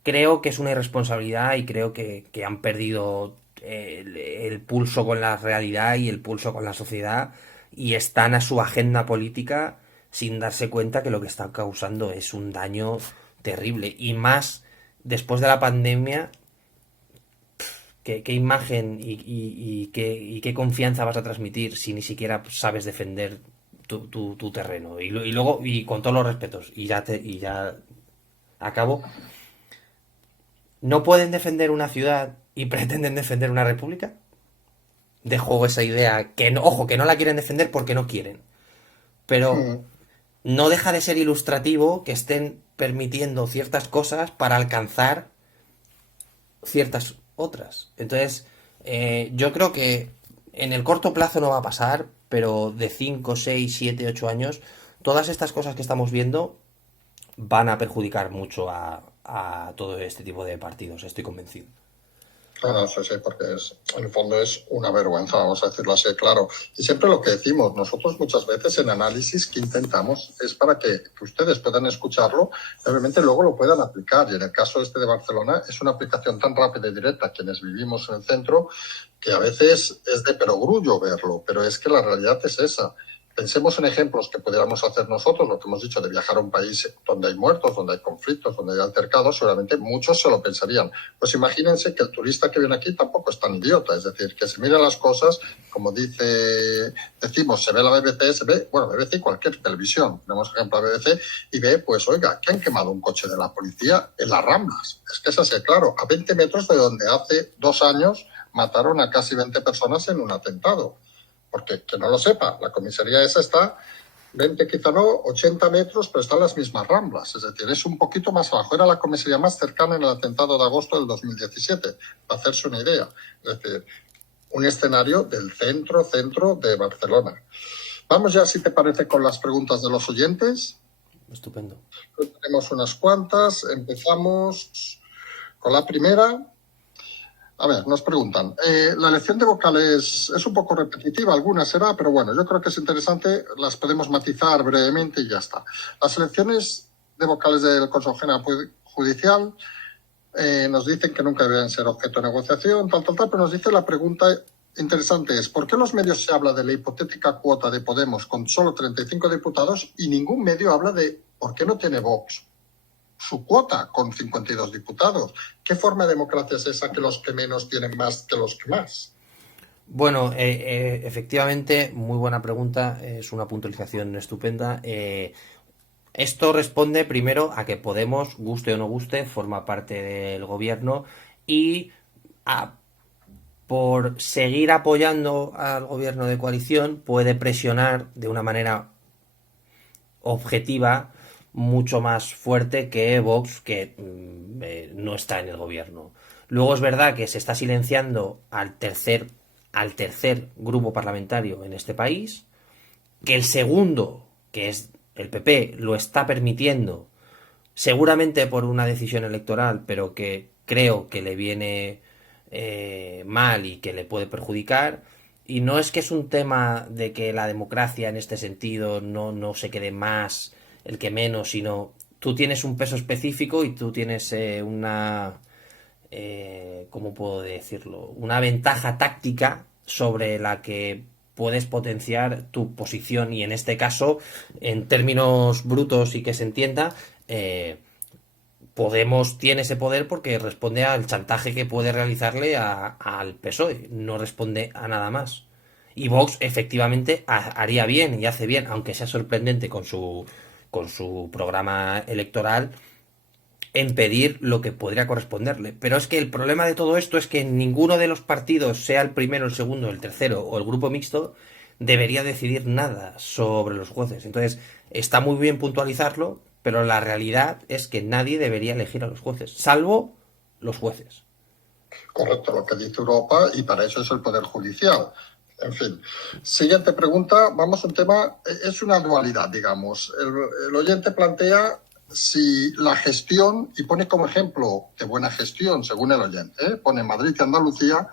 creo que es una irresponsabilidad y creo que han perdido el pulso con la realidad y el pulso con la sociedad y están a su agenda política sin darse cuenta que lo que están causando es un daño terrible. Y más después de la pandemia, ¿qué imagen y qué confianza vas a transmitir si ni siquiera sabes defender tu terreno? Y luego, y con todos los respetos, y ya acabo, ¿no pueden defender una ciudad y pretenden defender una república? Dejo esa idea, que no, ojo, que no la quieren defender porque no quieren. Pero Mm. no deja de ser ilustrativo que estén permitiendo ciertas cosas para alcanzar ciertas otras. Entonces, yo creo que en el corto plazo no va a pasar, pero de 5 6 7 8 años, todas estas cosas que estamos viendo van a perjudicar mucho a todo este tipo de partidos, estoy convencido. Claro, sí, sí, porque en el fondo es una vergüenza, vamos a decirlo así, claro. Y siempre lo que decimos, nosotros muchas veces en análisis que intentamos es para que ustedes puedan escucharlo y obviamente luego lo puedan aplicar. Y en el caso este de Barcelona es una aplicación tan rápida y directa, quienes vivimos en el centro, que a veces es de perogrullo verlo, pero es que la realidad es esa. Pensemos en ejemplos que pudiéramos hacer nosotros, lo que hemos dicho de viajar a un país donde hay muertos, donde hay conflictos, donde hay altercados, seguramente muchos se lo pensarían. Pues imagínense que el turista que viene aquí tampoco es tan idiota, es decir, que se mira las cosas, como decimos, se ve la BBC, se ve, bueno, BBC y cualquier televisión, tenemos ejemplo a BBC, y ve, pues, oiga, que han quemado un coche de la policía en las Ramblas. Es que es así, claro, a 20 metros de donde hace 2 años mataron a casi 20 personas en un atentado. Porque, que no lo sepa, la comisaría esa está 20, quizá no, 80 metros, pero están las mismas Ramblas. Es decir, es un poquito más abajo. Era la comisaría más cercana en el atentado de agosto del 2017, para hacerse una idea. Es decir, un escenario del centro de Barcelona. Vamos ya, si te parece, con las preguntas de los oyentes. Estupendo. Tenemos unas cuantas. Empezamos con la primera. A ver, nos preguntan, la elección de vocales es un poco repetitiva, algunas será, pero bueno, yo creo que es interesante, las podemos matizar brevemente y ya está. Las elecciones de vocales del Consejo General Judicial nos dicen que nunca deben ser objeto de negociación, tal, pero nos dice la pregunta interesante es, ¿por qué en los medios se habla de la hipotética cuota de Podemos con solo 35 diputados y ningún medio habla de por qué no tiene Vox su cuota con 52 diputados? ¿Qué forma de democracia es esa que los que menos tienen más que los que más? Bueno, efectivamente, muy buena pregunta, es una puntualización estupenda. Esto responde primero a que Podemos, guste o no guste, forma parte del gobierno y a- por seguir apoyando al gobierno de coalición puede presionar de una manera objetiva mucho más fuerte que Vox, que no está en el gobierno. Luego es verdad que se está silenciando al tercer grupo parlamentario en este país, que el segundo, que es el PP, lo está permitiendo, seguramente por una decisión electoral, pero que creo que le viene mal y que le puede perjudicar. Y no es que es un tema de que la democracia en este sentido no se quede más el que menos, sino tú tienes un peso específico y tú tienes ¿cómo puedo decirlo? Una ventaja táctica sobre la que puedes potenciar tu posición y en este caso, en términos brutos y que se entienda, Podemos tiene ese poder porque responde al chantaje que puede realizarle al PSOE, no responde a nada más. Y Vox efectivamente haría bien y hace bien, aunque sea sorprendente con su programa electoral, en pedir lo que podría corresponderle. Pero es que el problema de todo esto es que ninguno de los partidos, sea el primero, el segundo, el tercero o el grupo mixto, debería decidir nada sobre los jueces. Entonces, está muy bien puntualizarlo, pero la realidad es que nadie debería elegir a los jueces, salvo los jueces. Correcto, lo que dice Europa, y para eso es el Poder Judicial. En fin. Siguiente pregunta. Vamos a un tema, es una dualidad, digamos. El oyente plantea si la gestión, y pone como ejemplo de buena gestión, según el oyente, pone Madrid y Andalucía,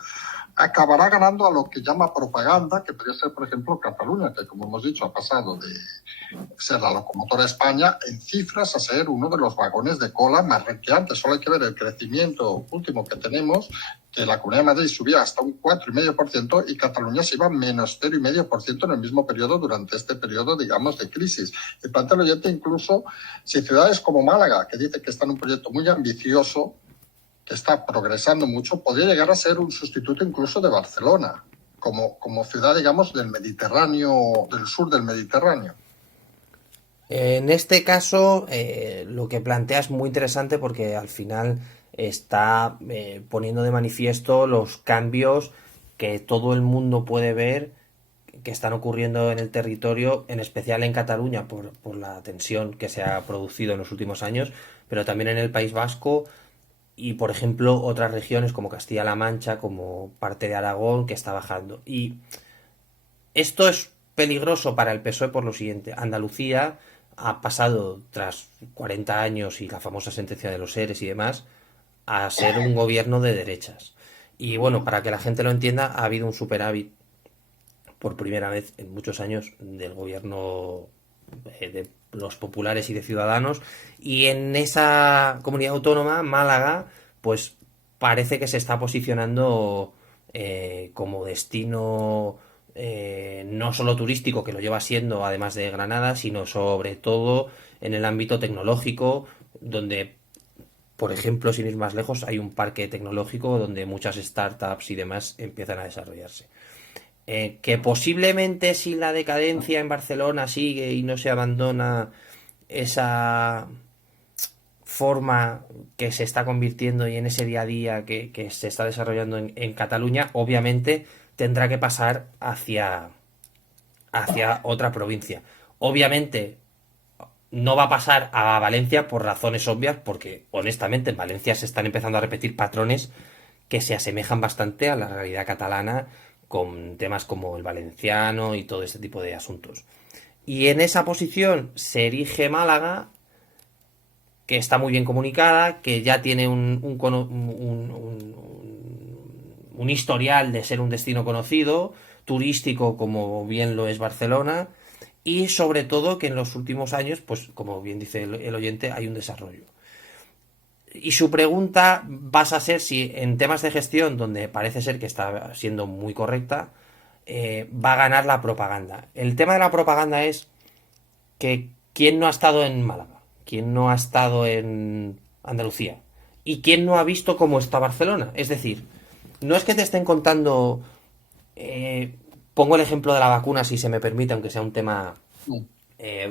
acabará ganando a lo que llama propaganda, que podría ser, por ejemplo, Cataluña, que, como hemos dicho, ha pasado de ser la locomotora de España en cifras a ser uno de los vagones de cola más renqueantes. Solo hay que ver el crecimiento último que tenemos, que la Comunidad de Madrid subía hasta un 4,5% y Cataluña se iba a menos 0,5% en el mismo periodo durante este periodo, digamos, de crisis. Y plantea el oyente incluso si ciudades como Málaga, que dice que está en un proyecto muy ambicioso, que está progresando mucho, podría llegar a ser un sustituto incluso de Barcelona, como ciudad, digamos, del Mediterráneo, del sur del Mediterráneo. En este caso, lo que plantea es muy interesante porque al final está poniendo de manifiesto los cambios que todo el mundo puede ver que están ocurriendo en el territorio, en especial en Cataluña, por la tensión que se ha producido en los últimos años, pero también en el País Vasco y, por ejemplo, otras regiones como Castilla-La Mancha, como parte de Aragón, que está bajando. Y esto es peligroso para el PSOE por lo siguiente. Andalucía ha pasado, tras 40 años y la famosa sentencia de los ERES y demás, a ser un gobierno de derechas. Y bueno, para que la gente lo entienda, ha habido un superávit por primera vez en muchos años del gobierno de los populares y de Ciudadanos, y en esa comunidad autónoma, Málaga, pues parece que se está posicionando como destino no solo turístico, que lo lleva siendo además de Granada, sino sobre todo en el ámbito tecnológico, donde, por ejemplo, sin ir más lejos, hay un parque tecnológico donde muchas startups y demás empiezan a desarrollarse. Que posiblemente si la decadencia en Barcelona sigue y no se abandona esa forma que se está convirtiendo y en ese día a día que se está desarrollando en Cataluña, obviamente tendrá que pasar hacia otra provincia. Obviamente no va a pasar a Valencia por razones obvias, porque honestamente en Valencia se están empezando a repetir patrones que se asemejan bastante a la realidad catalana, con temas como el valenciano y todo este tipo de asuntos. Y en esa posición se erige Málaga, que está muy bien comunicada, que ya tiene un historial de ser un destino conocido, turístico como bien lo es Barcelona, y sobre todo que en los últimos años, pues como bien dice el oyente, hay un desarrollo. Y su pregunta va a ser si en temas de gestión, donde parece ser que está siendo muy correcta, va a ganar la propaganda. El tema de la propaganda es que quién no ha estado en Málaga, quién no ha estado en Andalucía y quién no ha visto cómo está Barcelona. Es decir, no es que te estén contando, pongo el ejemplo de la vacuna si se me permite, aunque sea un tema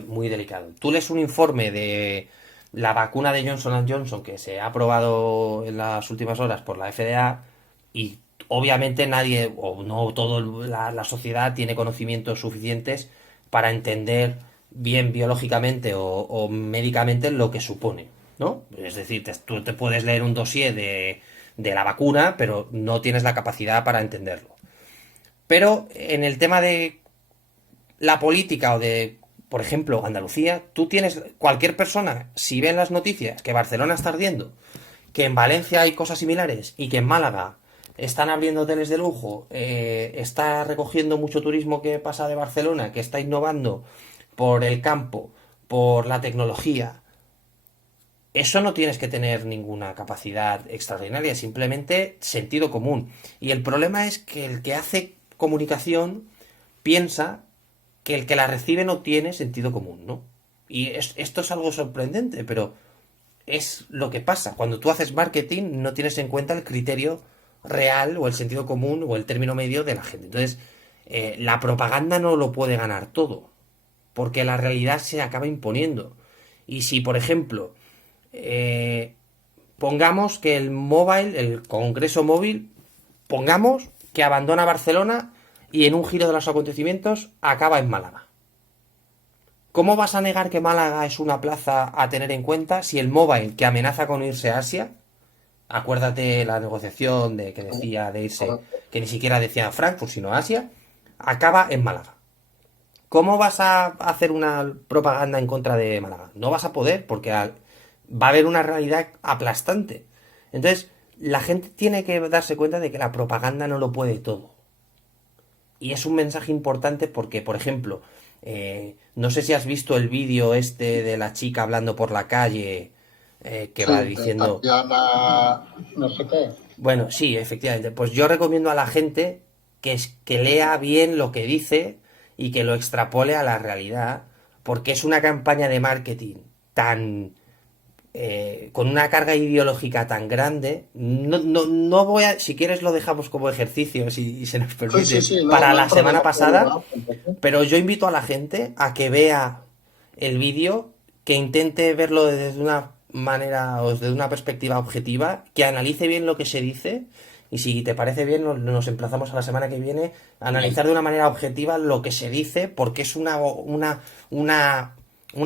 muy delicado. Tú lees un informe de la vacuna de Johnson Johnson que se ha aprobado en las últimas horas por la FDA, y obviamente nadie o no toda la sociedad tiene conocimientos suficientes para entender bien biológicamente o médicamente lo que supone, ¿no? Es decir, tú te puedes leer un dossier de la vacuna, pero no tienes la capacidad para entenderlo. Pero en el tema de la política o de, por ejemplo, Andalucía, tú tienes, cualquier persona, si ve en las noticias que Barcelona está ardiendo, que en Valencia hay cosas similares y que en Málaga están abriendo hoteles de lujo, está recogiendo mucho turismo que pasa de Barcelona, que está innovando por el campo, por la tecnología, eso no tienes que tener ninguna capacidad extraordinaria, simplemente sentido común. Y el problema es que el que hace comunicación piensa que el que la recibe no tiene sentido común, ¿no? Y esto es algo sorprendente, pero es lo que pasa. Cuando tú haces marketing no tienes en cuenta el criterio real o el sentido común o el término medio de la gente. Entonces, la propaganda no lo puede ganar todo, porque la realidad se acaba imponiendo. Y si, por ejemplo, pongamos que el Congreso Móvil, pongamos que abandona Barcelona y en un giro de los acontecimientos acaba en Málaga. ¿Cómo vas a negar que Málaga es una plaza a tener en cuenta si el Mobile, que amenaza con irse a Asia, acuérdate la negociación de que decía de irse, que ni siquiera decía a Frankfurt, sino a Asia, acaba en Málaga? ¿Cómo vas a hacer una propaganda en contra de Málaga? No vas a poder porque va a haber una realidad aplastante. Entonces, la gente tiene que darse cuenta de que la propaganda no lo puede todo. Y es un mensaje importante porque, por ejemplo, no sé si has visto el vídeo este de la chica hablando por la calle, que va Sí, de diciendo... Tatiana, no sé qué. Bueno, sí, efectivamente. Pues yo recomiendo a la gente que lea bien lo que dice y que lo extrapole a la realidad, porque es una campaña de marketing tan con una carga ideológica tan grande. No voy a, si quieres lo dejamos como ejercicio, si se nos Sí, sí, permite, sí, no, para no hay la semana problema por el pasada, lugar tampoco. pero yo invito a la gente a que vea el vídeo, que intente verlo desde una manera o desde una perspectiva objetiva, que analice bien lo que se dice y si te parece bien nos emplazamos a la semana que viene a analizar de una manera objetiva lo que se dice, porque es una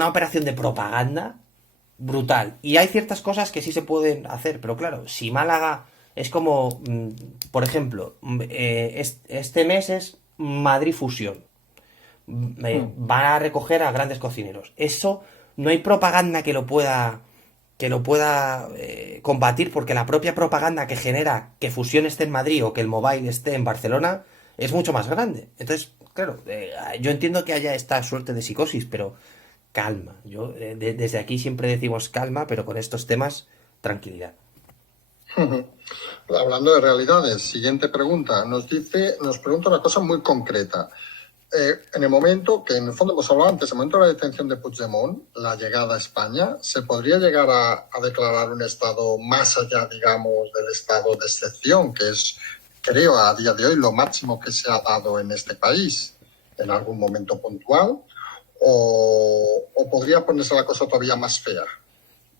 operación de propaganda brutal. Y hay ciertas cosas que sí se pueden hacer, pero claro, si Málaga es como, por ejemplo, este mes es Madrid Fusión. Van a recoger a grandes cocineros. Eso no hay propaganda que lo pueda combatir, porque la propia propaganda que genera que Fusión esté en Madrid o que el Mobile esté en Barcelona es mucho más grande. Entonces, claro, yo entiendo que haya esta suerte de psicosis, pero calma. Desde aquí siempre decimos calma, pero con estos temas, tranquilidad. Hablando de realidades, siguiente pregunta. Nos pregunta una cosa muy concreta. En el momento, que en el fondo hemos hablado antes, en el momento de la detención de Puigdemont, la llegada a España, ¿se podría llegar a declarar un estado más allá, digamos, del estado de excepción, que es, creo, a día de hoy lo máximo que se ha dado en este país en algún momento puntual? ¿O podría ponerse la cosa todavía más fea?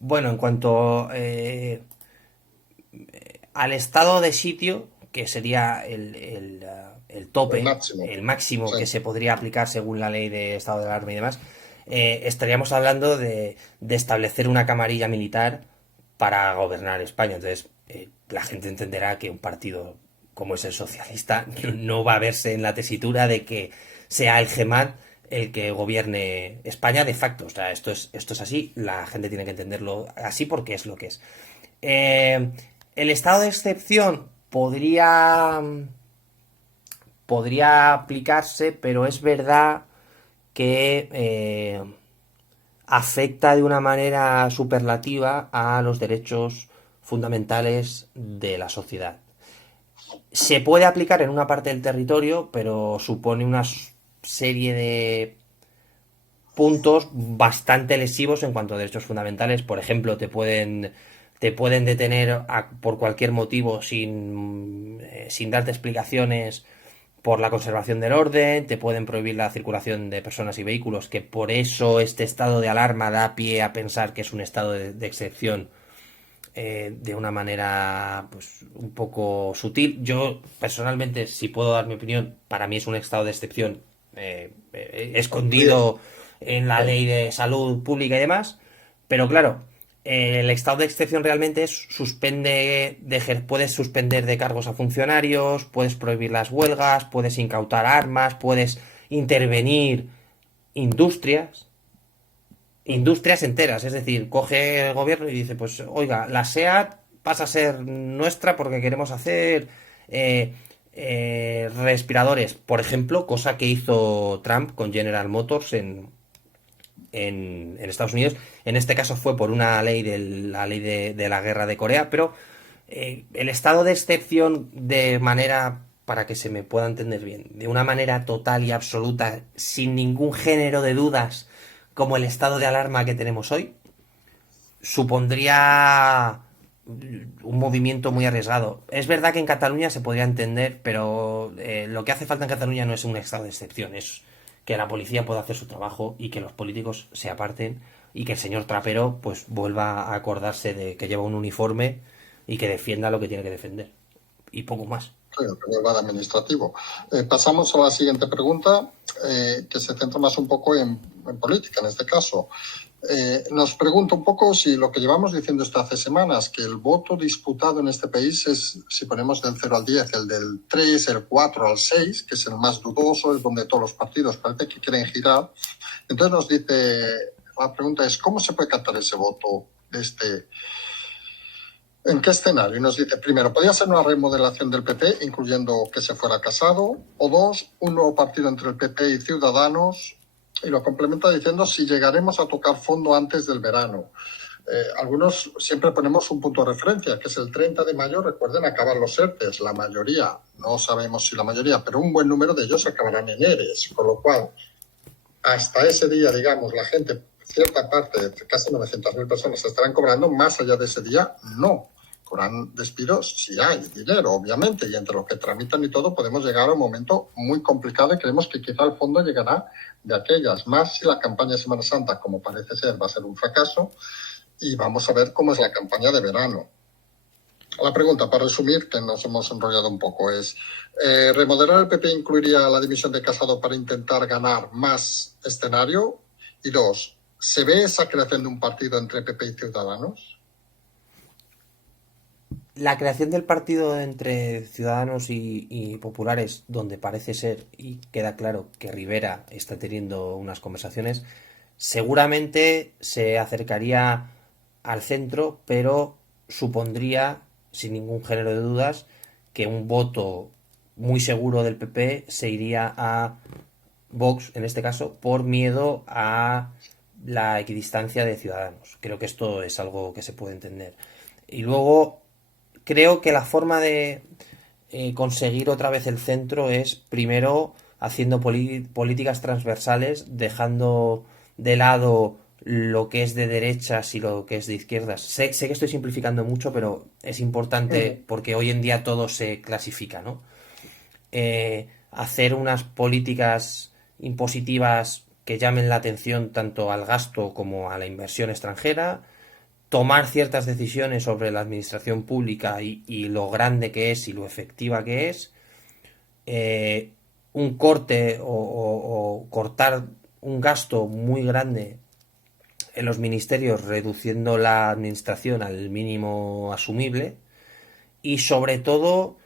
Bueno, en cuanto al estado de sitio, que sería el El tope, máximo. el máximo Sí. que se podría aplicar según la ley de estado de alarma y demás, estaríamos hablando de establecer una camarilla militar para gobernar España. Entonces, la gente entenderá que un partido como es el socialista no va a verse en la tesitura de que sea el GEMAT el que gobierne España de facto. O sea, esto es así, la gente tiene que entenderlo así porque es lo que es. Eh, el estado de excepción podría aplicarse, pero es verdad que afecta de una manera superlativa a los derechos fundamentales de la sociedad. Se puede aplicar en una parte del territorio, pero supone una serie de puntos bastante lesivos en cuanto a derechos fundamentales. Por ejemplo, te pueden detener por cualquier motivo sin darte explicaciones por la conservación del orden, te pueden prohibir la circulación de personas y vehículos, que por eso este estado de alarma da pie a pensar que es un estado de excepción, de una manera pues un poco sutil. Yo personalmente, si puedo dar mi opinión, para mí es un estado de excepción escondido en la ley de salud pública y demás, pero claro, el estado de excepción realmente es puedes suspender de cargos a funcionarios, puedes prohibir las huelgas, puedes incautar armas, puedes intervenir industrias, industrias enteras. Es decir, coge el gobierno y dice, pues oiga, la SEAT pasa a ser nuestra porque queremos hacer respiradores, por ejemplo, cosa que hizo Trump con General Motors en Estados Unidos. En este caso fue por una ley la ley de la guerra de Corea, pero el estado de excepción, de manera, para que se me pueda entender bien, de una manera total y absoluta, sin ningún género de dudas, como el estado de alarma que tenemos hoy, supondría un movimiento muy arriesgado. Es verdad que en Cataluña se podría entender, pero lo que hace falta en Cataluña no es un estado de excepción, es que la policía pueda hacer su trabajo y que los políticos se aparten y que el señor Trapero pues vuelva a acordarse de que lleva un uniforme y que defienda lo que tiene que defender. Y poco más. Sí, el primer administrativo. Pasamos a la siguiente pregunta, que se centra más un poco en en política en este caso. Nos pregunta un poco si lo que llevamos diciendo esto hace semanas, que el voto disputado en este país es, si ponemos del 0 al 10, el del 3, el 4 al 6, que es el más dudoso, es donde todos los partidos parece que quieren girar. Entonces nos dice, la pregunta es, ¿cómo se puede captar ese voto? ¿En qué escenario? Y nos dice, primero, ¿podría ser una remodelación del PP, incluyendo que se fuera Casado? O dos, un nuevo partido entre el PP y Ciudadanos. Y lo complementa diciendo si llegaremos a tocar fondo antes del verano. Algunos siempre ponemos un punto de referencia, que es el 30 de mayo, recuerden, acaban los ERTES, la mayoría, no sabemos si la mayoría, pero un buen número de ellos acabarán en ERES, con lo cual, hasta ese día, digamos, la gente, cierta parte, casi 900.000 personas, estarán cobrando, más allá de ese día, no. Cobran despidos si hay dinero, obviamente, y entre lo que tramitan y todo podemos llegar a un momento muy complicado y creemos que quizá el fondo llegará de aquellas, más si la campaña de Semana Santa, como parece ser, va a ser un fracaso, y vamos a ver cómo es la campaña de verano. La pregunta, para resumir, que nos hemos enrollado un poco, es ¿remodelar el PP incluiría la dimisión de Casado para intentar ganar más escenario? Y dos, ¿se ve esa creación de un partido entre PP y Ciudadanos? La creación del partido entre Ciudadanos y Populares, donde parece ser y queda claro que Rivera está teniendo unas conversaciones, seguramente se acercaría al centro, pero supondría, sin ningún género de dudas, que un voto muy seguro del PP se iría a Vox, en este caso, por miedo a la equidistancia de Ciudadanos. Creo que esto es algo que se puede entender. Y luego, creo que la forma de conseguir otra vez el centro es primero haciendo políticas transversales, dejando de lado lo que es de derechas y lo que es de izquierdas. Sé que estoy simplificando mucho, pero es importante porque hoy en día todo se clasifica, ¿no? Hacer unas políticas impositivas que llamen la atención tanto al gasto como a la inversión extranjera, tomar ciertas decisiones sobre la administración pública y lo grande que es y lo efectiva que es, un corte o cortar un gasto muy grande en los ministerios reduciendo la administración al mínimo asumible y sobre todo,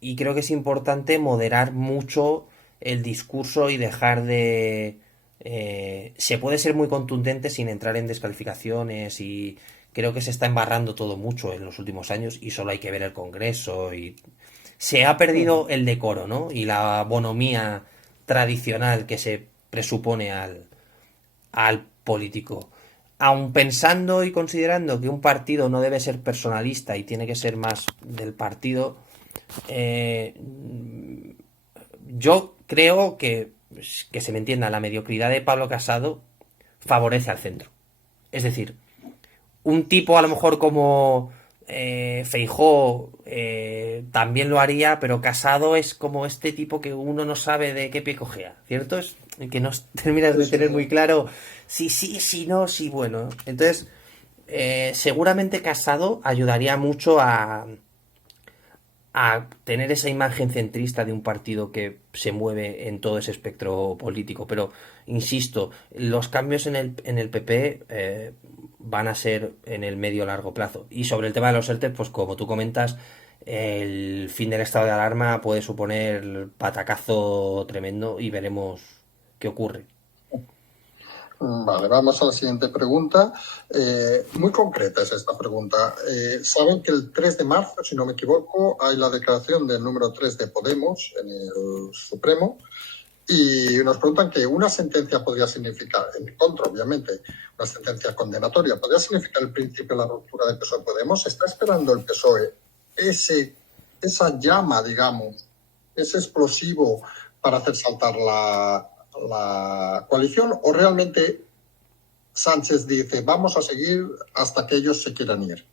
y creo que es importante, moderar mucho el discurso y dejar de... se puede ser muy contundente sin entrar en descalificaciones y creo que se está embarrando todo mucho en los últimos años y solo hay que ver el Congreso y se ha perdido el decoro, ¿no? Y la bonomía tradicional que se presupone al político. Aun pensando y considerando que un partido no debe ser personalista y tiene que ser más del partido, eh, yo creo que se me entienda, la mediocridad de Pablo Casado favorece al centro. Es decir, un tipo a lo mejor como Feijóo también lo haría, pero Casado es como este tipo que uno no sabe de qué pie cojea, ¿cierto? Es que no terminas de tener muy claro si sí, si no, si bueno. Entonces, seguramente Casado ayudaría mucho a tener esa imagen centrista de un partido que se mueve en todo ese espectro político. Pero, insisto, los cambios en el PP van a ser en el medio largo plazo. Y sobre el tema de los ERTE, pues como tú comentas, el fin del estado de alarma puede suponer patacazo tremendo y veremos qué ocurre. Vale, vamos a la siguiente pregunta. Muy concreta es esta pregunta. Saben que el 3 de marzo, si no me equivoco, hay la declaración del número 3 de Podemos en el Supremo y nos preguntan que una sentencia podría significar, en contra obviamente, una sentencia condenatoria, podría significar el principio de la ruptura de PSOE-Podemos. ¿Está esperando el PSOE esa llama, digamos, ese explosivo para hacer saltar la coalición o realmente Sánchez dice vamos a seguir hasta que ellos se quieran ir?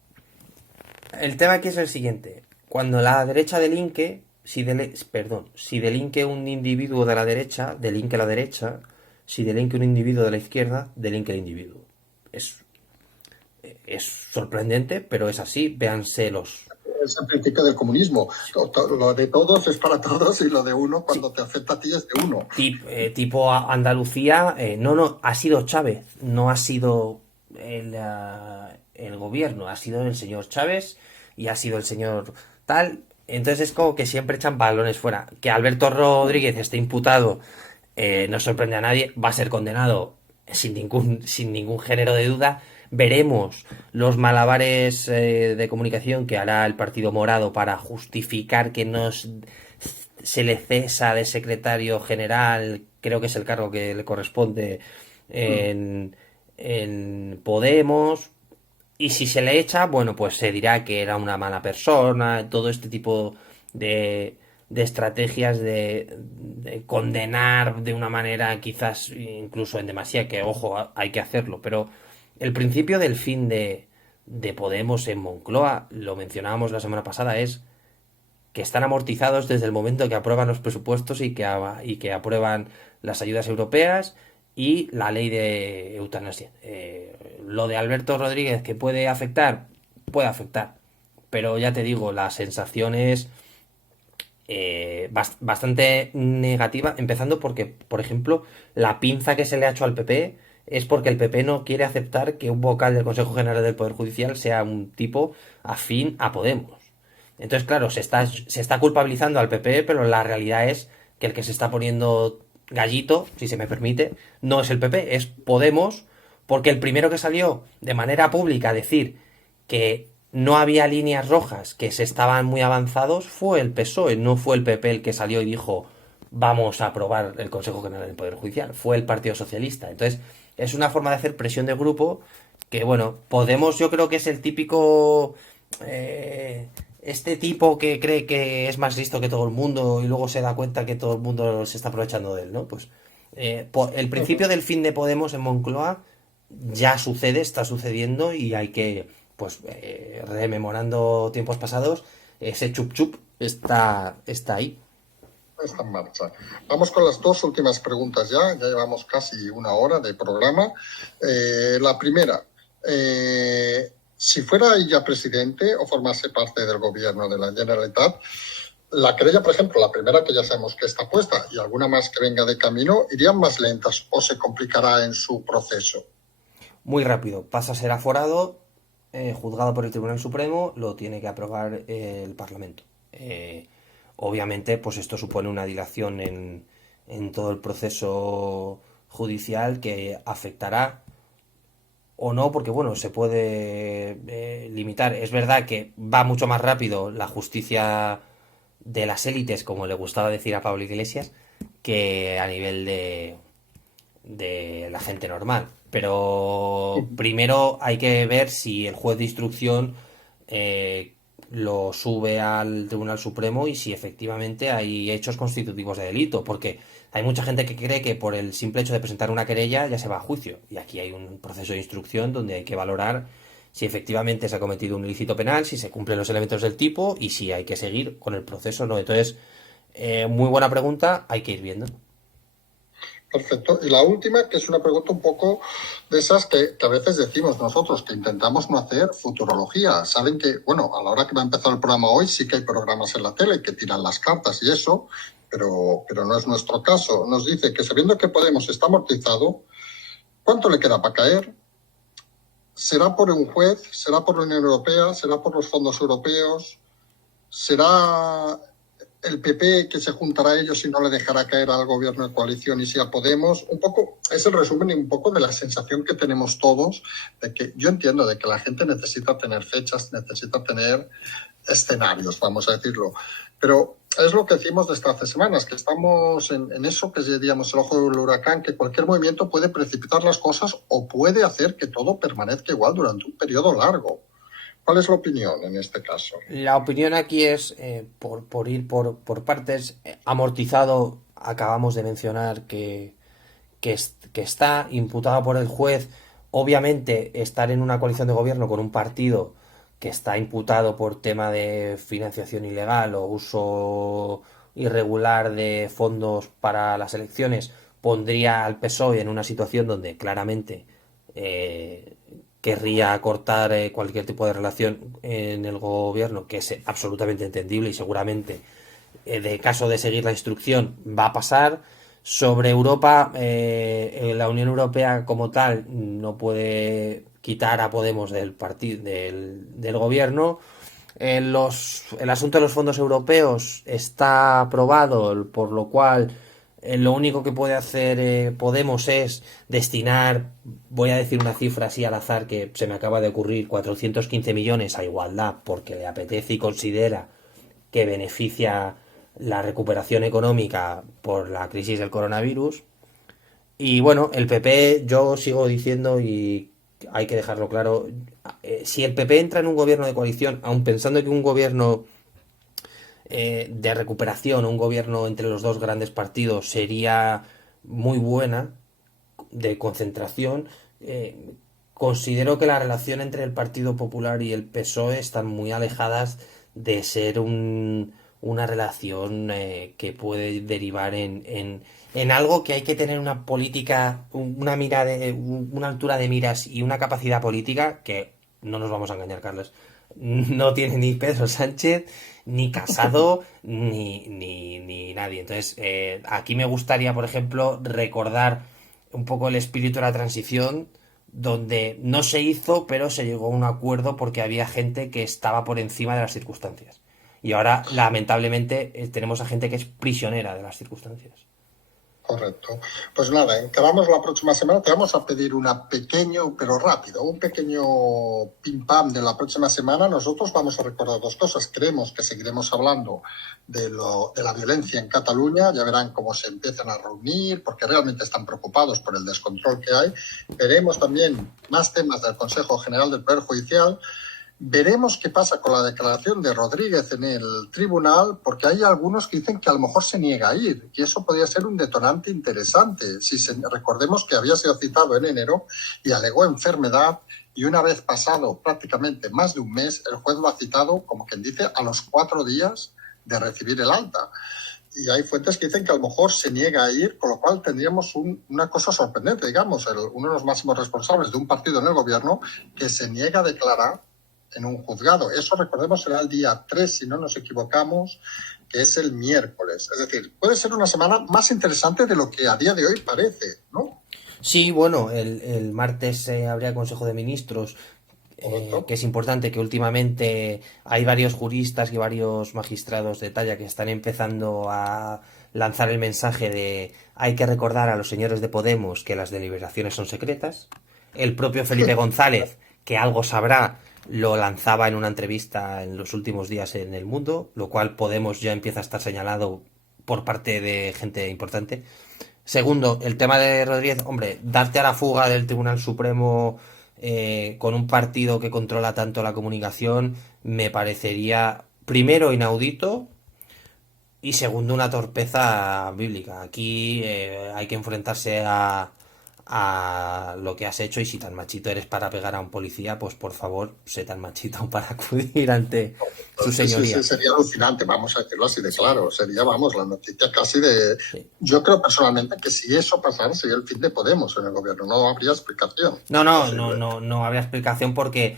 El tema aquí es el siguiente. Cuando la derecha delinque, si delinque un individuo de la derecha, delinque la derecha. Si delinque un individuo de la izquierda, delinque el individuo. Es sorprendente, pero es así. Véanse es el principio del comunismo. Lo de todos es para todos y lo de uno, cuando te afecta a ti, es de uno. Tipo Andalucía, no, ha sido Chávez, no ha sido el gobierno, ha sido el señor Chávez y ha sido el señor tal. Entonces es como que siempre echan balones fuera. Que Alberto Rodríguez esté imputado, no sorprende a nadie, va a ser condenado sin ningún género de duda. Veremos los malabares de comunicación que hará el Partido Morado para justificar que se le cesa de secretario general, creo que es el cargo que le corresponde en Podemos. Y si se le echa, bueno, pues se dirá que era una mala persona, todo este tipo de estrategias de condenar de una manera quizás incluso en demasía, que ojo, hay que hacerlo, pero el principio del fin de Podemos en Moncloa, lo mencionábamos la semana pasada, es que están amortizados desde el momento que aprueban los presupuestos y que aprueban las ayudas europeas y la ley de eutanasia. Lo de Alberto Rodríguez que puede afectar, pero ya te digo, la sensación es bastante negativa, empezando porque, por ejemplo, la pinza que se le ha hecho al PP es porque el PP no quiere aceptar que un vocal del Consejo General del Poder Judicial sea un tipo afín a Podemos. Entonces, claro, se está culpabilizando al PP, pero la realidad es que el que se está poniendo gallito, si se me permite, no es el PP, es Podemos, porque el primero que salió de manera pública a decir que no había líneas rojas, que se estaban muy avanzados, fue el PSOE, no fue el PP el que salió y dijo vamos a aprobar el Consejo General del Poder Judicial, fue el Partido Socialista. Entonces, es una forma de hacer presión de grupo que, bueno, Podemos yo creo que es el típico este tipo que cree que es más listo que todo el mundo y luego se da cuenta que todo el mundo se está aprovechando de él, ¿no? Pues el principio del fin de Podemos en Moncloa ya sucede, está sucediendo y hay que, pues, rememorando tiempos pasados, ese chup chup está ahí. Está en marcha. Vamos con las dos últimas preguntas ya llevamos casi una hora de programa. La primera, si fuera ella presidente o formase parte del gobierno de la Generalitat, la querella, por ejemplo, la primera que ya sabemos que está puesta y alguna más que venga de camino, ¿irían más lentas o se complicará en su proceso? Muy rápido, pasa a ser aforado, juzgado por el Tribunal Supremo, lo tiene que aprobar el Parlamento. Obviamente, pues esto supone una dilación en todo el proceso judicial que afectará o no, porque bueno, se puede limitar. Es verdad que va mucho más rápido la justicia de las élites, como le gustaba decir a Pablo Iglesias, que a nivel de la gente normal. Pero primero hay que ver si el juez de instrucción lo sube al Tribunal Supremo y si efectivamente hay hechos constitutivos de delito, porque hay mucha gente que cree que por el simple hecho de presentar una querella ya se va a juicio. Y aquí hay un proceso de instrucción donde hay que valorar si efectivamente se ha cometido un ilícito penal, si se cumplen los elementos del tipo y si hay que seguir con el proceso o no. Entonces, muy buena pregunta, hay que ir viendo. Perfecto. Y la última, que es una pregunta un poco de esas que a veces decimos nosotros, que intentamos no hacer futurología. Saben que, bueno, a la hora que va a empezar el programa hoy, sí que hay programas en la tele que tiran las cartas y eso, pero no es nuestro caso. Nos dice que sabiendo que Podemos está amortizado, ¿cuánto le queda para caer? ¿Será por un juez? ¿Será por la Unión Europea? ¿Será por los fondos europeos? ¿Será el PP que se juntará a ellos y no le dejará caer al gobierno de coalición y si a Podemos? Un poco, es el resumen y un poco de la sensación que tenemos todos, de que yo entiendo de que la gente necesita tener fechas, necesita tener escenarios, vamos a decirlo. Pero es lo que decimos desde hace semanas, que estamos en eso que diríamos el ojo del huracán, que cualquier movimiento puede precipitar las cosas o puede hacer que todo permanezca igual durante un periodo largo. ¿Cuál es la opinión en este caso? La opinión aquí es, por ir por partes, amortizado, acabamos de mencionar que está imputado por el juez. Obviamente, estar en una coalición de gobierno con un partido que está imputado por tema de financiación ilegal o uso irregular de fondos para las elecciones pondría al PSOE en una situación donde claramente querría cortar cualquier tipo de relación en el gobierno, que es absolutamente entendible y seguramente de caso de seguir la instrucción va a pasar. Sobre Europa, la Unión Europea como tal no puede quitar a Podemos del partido del gobierno. El asunto de los fondos europeos está aprobado, por lo cual lo único que puede hacer Podemos es destinar, voy a decir una cifra así al azar que se me acaba de ocurrir, 415 millones a igualdad porque le apetece y considera que beneficia la recuperación económica por la crisis del coronavirus. Y bueno, el PP, yo sigo diciendo y hay que dejarlo claro, si el PP entra en un gobierno de coalición, aun pensando que un gobierno de recuperación, un gobierno entre los dos grandes partidos sería muy buena, de concentración, considero que la relación entre el Partido Popular y el PSOE están muy alejadas de ser una relación que puede derivar en algo que hay que tener una política, una mirada, una altura de miras y una capacidad política que no nos vamos a engañar, Carlos. No tiene ni Pedro Sánchez, ni Casado, ni nadie. Entonces, aquí me gustaría, por ejemplo, recordar un poco el espíritu de la transición, donde no se hizo, pero se llegó a un acuerdo porque había gente que estaba por encima de las circunstancias. Y ahora, lamentablemente, tenemos a gente que es prisionera de las circunstancias. Correcto. Pues nada, quedamos la próxima semana. Te vamos a pedir una pequeño, pero rápido, un pequeño pim pam de la próxima semana. Nosotros vamos a recordar dos cosas. Creemos que seguiremos hablando de la violencia en Cataluña. Ya verán cómo se empiezan a reunir, porque realmente están preocupados por el descontrol que hay. Veremos también más temas del Consejo General del Poder Judicial. Veremos qué pasa con la declaración de Rodríguez en el tribunal, porque hay algunos que dicen que a lo mejor se niega a ir, y eso podría ser un detonante interesante. Recordemos que había sido citado en enero y alegó enfermedad, y una vez pasado prácticamente más de un mes, el juez lo ha citado, como quien dice, a los 4 días de recibir el alta. Y hay fuentes que dicen que a lo mejor se niega a ir, con lo cual tendríamos una cosa sorprendente, digamos, uno de los máximos responsables de un partido en el gobierno que se niega a declarar en un juzgado. Eso, recordemos, será el día 3, si no nos equivocamos, que es el miércoles. Es decir, puede ser una semana más interesante de lo que a día de hoy parece, ¿no? Sí, bueno, el martes habría Consejo de Ministros, que es importante, que últimamente hay varios juristas y varios magistrados de talla que están empezando a lanzar el mensaje de hay que recordar a los señores de Podemos que las deliberaciones son secretas. El propio Felipe González, que algo sabrá, lo lanzaba en una entrevista en los últimos días en El Mundo, lo cual Podemos ya empieza a estar señalado por parte de gente importante. Segundo, el tema de Rodríguez, hombre, darte a la fuga del Tribunal Supremo con un partido que controla tanto la comunicación me parecería, primero, inaudito y segundo, una torpeza bíblica. Aquí hay que enfrentarse a lo que has hecho y si tan machito eres para pegar a un policía, pues por favor, sé tan machito para acudir ante su señoría. Sí, sería alucinante, vamos a decirlo así de claro. Sería, vamos, la noticia casi de... Sí. Yo creo personalmente que si eso pasara sería el fin de Podemos en el gobierno, no habría explicación. No habría explicación porque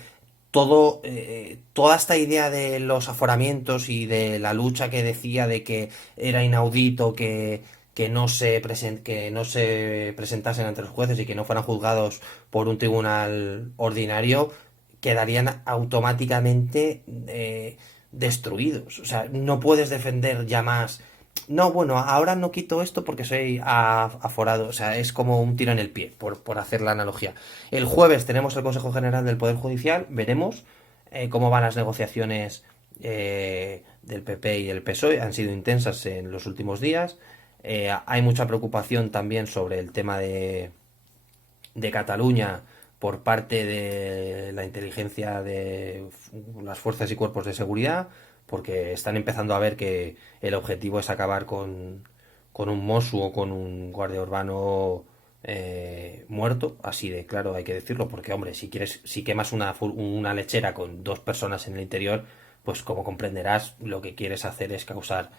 toda esta idea de los aforamientos y de la lucha que decía de que era inaudito que no se presentasen ante los jueces y que no fueran juzgados por un tribunal ordinario, quedarían automáticamente destruidos. O sea, no puedes defender ya más. No, bueno, ahora no quito esto porque soy aforado. O sea, es como un tiro en el pie, por hacer la analogía. El jueves tenemos el Consejo General del Poder Judicial. Veremos cómo van las negociaciones del PP y del PSOE. Han sido intensas en los últimos días. Hay mucha preocupación también sobre el tema de Cataluña por parte de la inteligencia de las fuerzas y cuerpos de seguridad, porque están empezando a ver que el objetivo es acabar con un Mossu o con un guardia urbano muerto, así de claro hay que decirlo, porque hombre, si quemas una lechera con 2 personas en el interior, pues como comprenderás, lo que quieres hacer es causar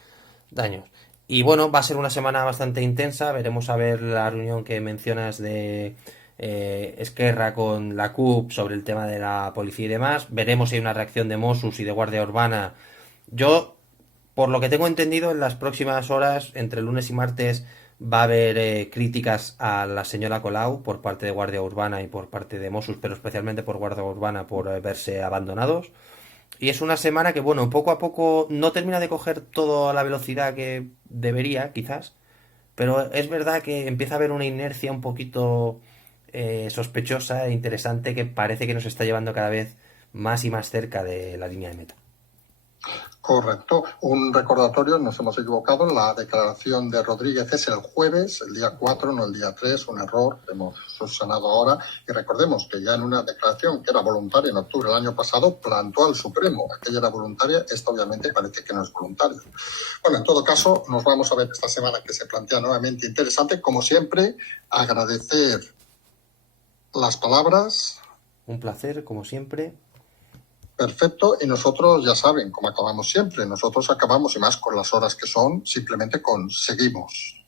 daños. Y bueno, va a ser una semana bastante intensa. Veremos a ver la reunión que mencionas de Esquerra con la CUP sobre el tema de la policía y demás. Veremos si hay una reacción de Mossos y de Guardia Urbana. Yo, por lo que tengo entendido, en las próximas horas, entre lunes y martes, va a haber críticas a la señora Colau por parte de Guardia Urbana y por parte de Mossos, pero especialmente por Guardia Urbana por verse abandonados. Y es una semana que, bueno, poco a poco no termina de coger todo a la velocidad que debería, quizás, pero es verdad que empieza a haber una inercia un poquito sospechosa e interesante que parece que nos está llevando cada vez más y más cerca de la línea de meta. Correcto. Un recordatorio, nos hemos equivocado. La declaración de Rodríguez es el jueves, el día 4, no el día 3. Un error que hemos subsanado ahora. Y recordemos que ya en una declaración que era voluntaria en octubre del año pasado, plantó al Supremo. Aquella era voluntaria, esta obviamente parece que no es voluntaria. Bueno, en todo caso, nos vamos a ver esta semana que se plantea nuevamente interesante. Como siempre, agradecer las palabras. Un placer, como siempre. Perfecto, y nosotros ya saben, como acabamos siempre, nosotros acabamos, y más con las horas que son, simplemente con seguimos.